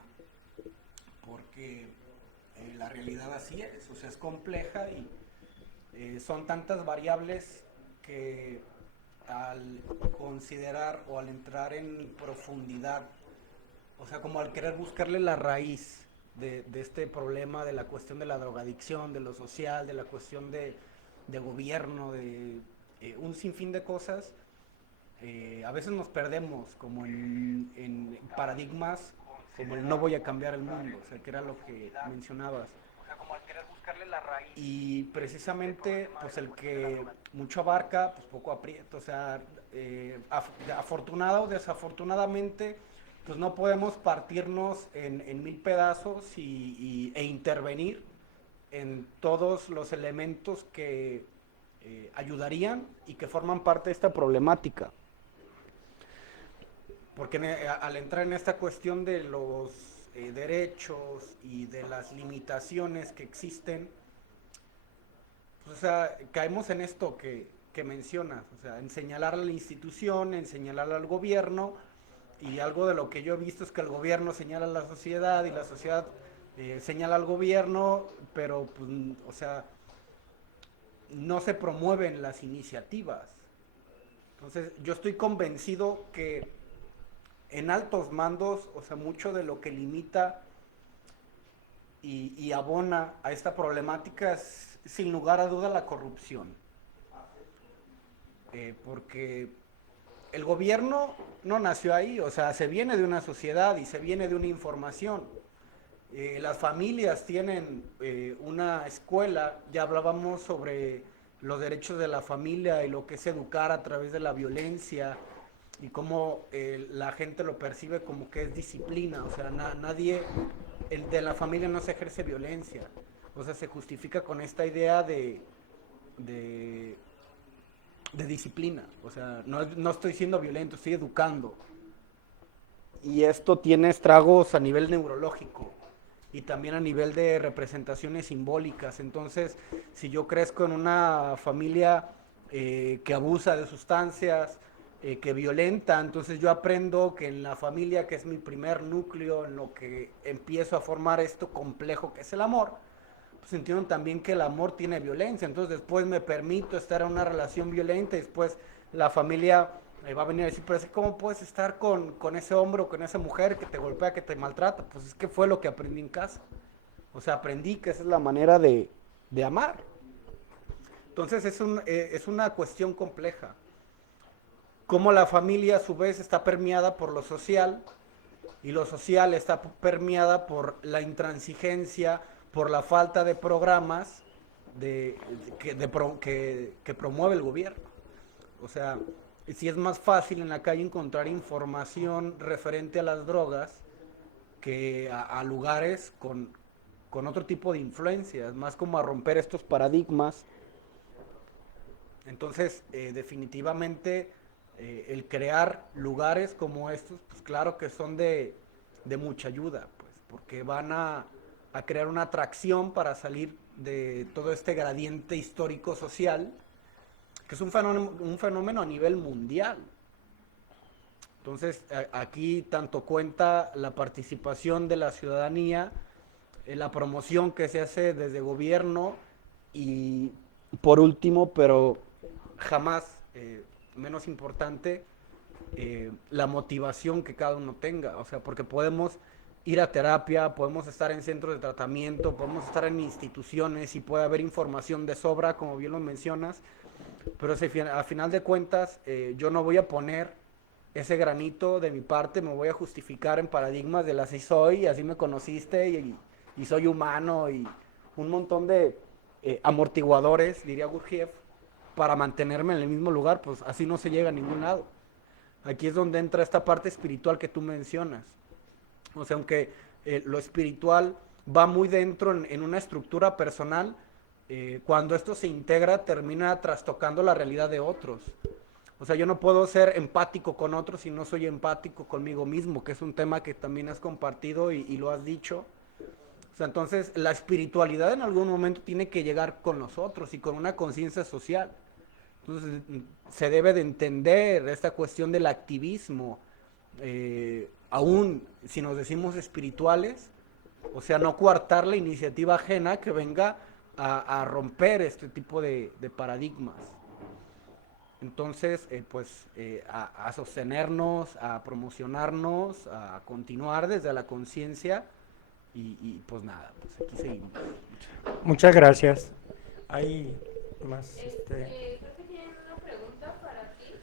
porque la realidad así es, o sea, es compleja y son tantas variables que al considerar o al entrar en profundidad, o sea, como al querer buscarle la raíz de este problema, de la cuestión de la drogadicción, de lo social, de la cuestión de gobierno, de un sinfín de cosas, a veces nos perdemos como en paradigmas como el no voy a cambiar el mundo, o sea, que era lo que mencionabas. Y precisamente, pues el que mucho abarca, pues poco aprieta, o sea, afortunado o desafortunadamente, pues no podemos partirnos en mil pedazos e intervenir en todos los elementos que ayudarían y que forman parte de esta problemática. Porque al entrar en esta cuestión de los derechos y de las limitaciones que existen, pues, o sea, caemos en esto que mencionas, o sea, en señalar a la institución, en señalar al gobierno, y algo de lo que yo he visto es que el gobierno señala a la sociedad y la sociedad señala al gobierno, pero, pues, o sea, no se promueven las iniciativas. Entonces, yo estoy convencido que en altos mandos, o sea, mucho de lo que limita y abona a esta problemática es, sin lugar a duda, la corrupción. Porque el gobierno no nació ahí, o sea, se viene de una sociedad y se viene de una información. Las familias tienen una escuela, ya hablábamos sobre los derechos de la familia y lo que es educar a través de la violencia y cómo la gente lo percibe como que es disciplina, o sea, nadie, de la familia no se ejerce violencia, o sea, se justifica con esta idea de disciplina, o sea, no estoy siendo violento, estoy educando. Y esto tiene estragos a nivel neurológico y también a nivel de representaciones simbólicas. Entonces, si yo crezco en una familia que abusa de sustancias, que violenta, entonces yo aprendo que en la familia, que es mi primer núcleo, en lo que empiezo a formar esto complejo que es el amor, pues entiendo también que el amor tiene violencia. Entonces después me permito estar en una relación violenta y después la familia va a venir a decir, pero es que ¿cómo puedes estar con ese hombre o con esa mujer que te golpea, que te maltrata? Pues es que fue lo que aprendí en casa. O sea, aprendí que esa es la manera de amar. Entonces es una cuestión compleja. Cómo la familia a su vez está permeada por lo social y lo social está permeada por la intransigencia, por la falta de programas que promueve el gobierno. O sea, si es más fácil en la calle encontrar información referente a las drogas que a lugares con otro tipo de influencias, más como a romper estos paradigmas. Entonces, definitivamente, el crear lugares como estos, pues claro que son de mucha ayuda, pues, porque van a crear una atracción para salir de todo este gradiente histórico-social, que es un fenómeno a nivel mundial. Entonces, aquí tanto cuenta la participación de la ciudadanía, la promoción que se hace desde gobierno y, por último, pero jamás menos importante, la motivación que cada uno tenga. O sea, porque podemos ir a terapia, podemos estar en centros de tratamiento, podemos estar en instituciones y puede haber información de sobra, como bien lo mencionas, pero si a final de cuentas yo no voy a poner ese granito de mi parte, me voy a justificar en paradigmas del así soy, así me conociste y soy humano y un montón de amortiguadores, diría Gurdjieff, para mantenerme en el mismo lugar, pues así no se llega a ningún lado. Aquí es donde entra esta parte espiritual que tú mencionas. O sea, aunque lo espiritual va muy dentro en una estructura personal, cuando esto se integra termina trastocando la realidad de otros. O sea, yo no puedo ser empático con otros si no soy empático conmigo mismo, que es un tema que también has compartido y lo has dicho. O sea, entonces la espiritualidad en algún momento tiene que llegar con nosotros y con una conciencia social. Entonces se debe de entender esta cuestión del activismo, aún si nos decimos espirituales, o sea, no coartar la iniciativa ajena que venga a romper este tipo de paradigmas. Entonces, a sostenernos, a promocionarnos, a continuar desde la conciencia y pues nada, pues aquí seguimos. Muchas gracias. Hay más. Creo que tienen una pregunta para ti.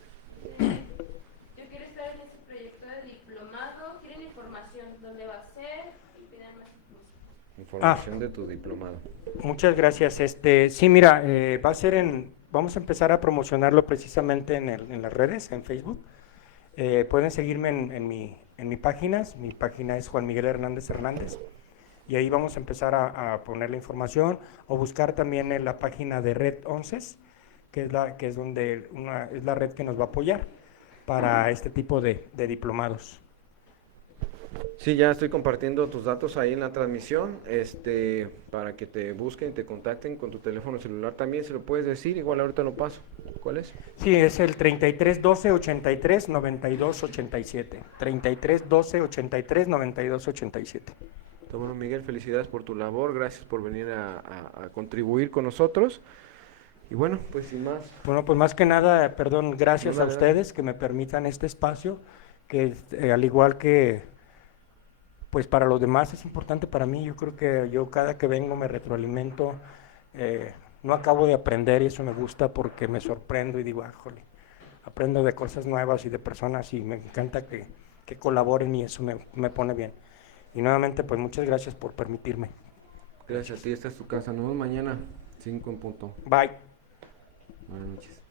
Yo quiero estar en este proyecto de diplomado. ¿Quieren información? ¿Dónde va a ser? Y piden más Información de tu diplomado. Muchas gracias. Sí, mira, vamos a empezar a promocionarlo precisamente en las redes, en Facebook. Pueden seguirme en mi página. Mi página es Juan Miguel Hernández Hernández. Y ahí vamos a empezar a poner la información o buscar también en la página de Red 11, que es donde es la red que nos va a apoyar para este tipo de diplomados. Sí, ya estoy compartiendo tus datos ahí en la transmisión, para que te busquen, te contacten con tu teléfono celular también, se lo puedes decir, igual ahorita lo paso. ¿Cuál es? Sí, es el 33 12 83 92 87. 33 12 83 92 87. Bueno, Miguel, felicidades por tu labor, gracias por venir a contribuir con nosotros. Y bueno, pues sin más. Bueno, pues más que nada, perdón, gracias No, a dale, ustedes que me permitan este espacio, que al igual que pues para los demás es importante para mí. Yo creo que yo cada que vengo me retroalimento, no acabo de aprender y eso me gusta porque me sorprendo y digo, jole, aprendo de cosas nuevas y de personas y me encanta que colaboren y eso me pone bien. Y nuevamente, pues muchas gracias por permitirme. Gracias a ti, esta es tu casa. Nos vemos mañana, 5 en punto. Bye. Buenas noches.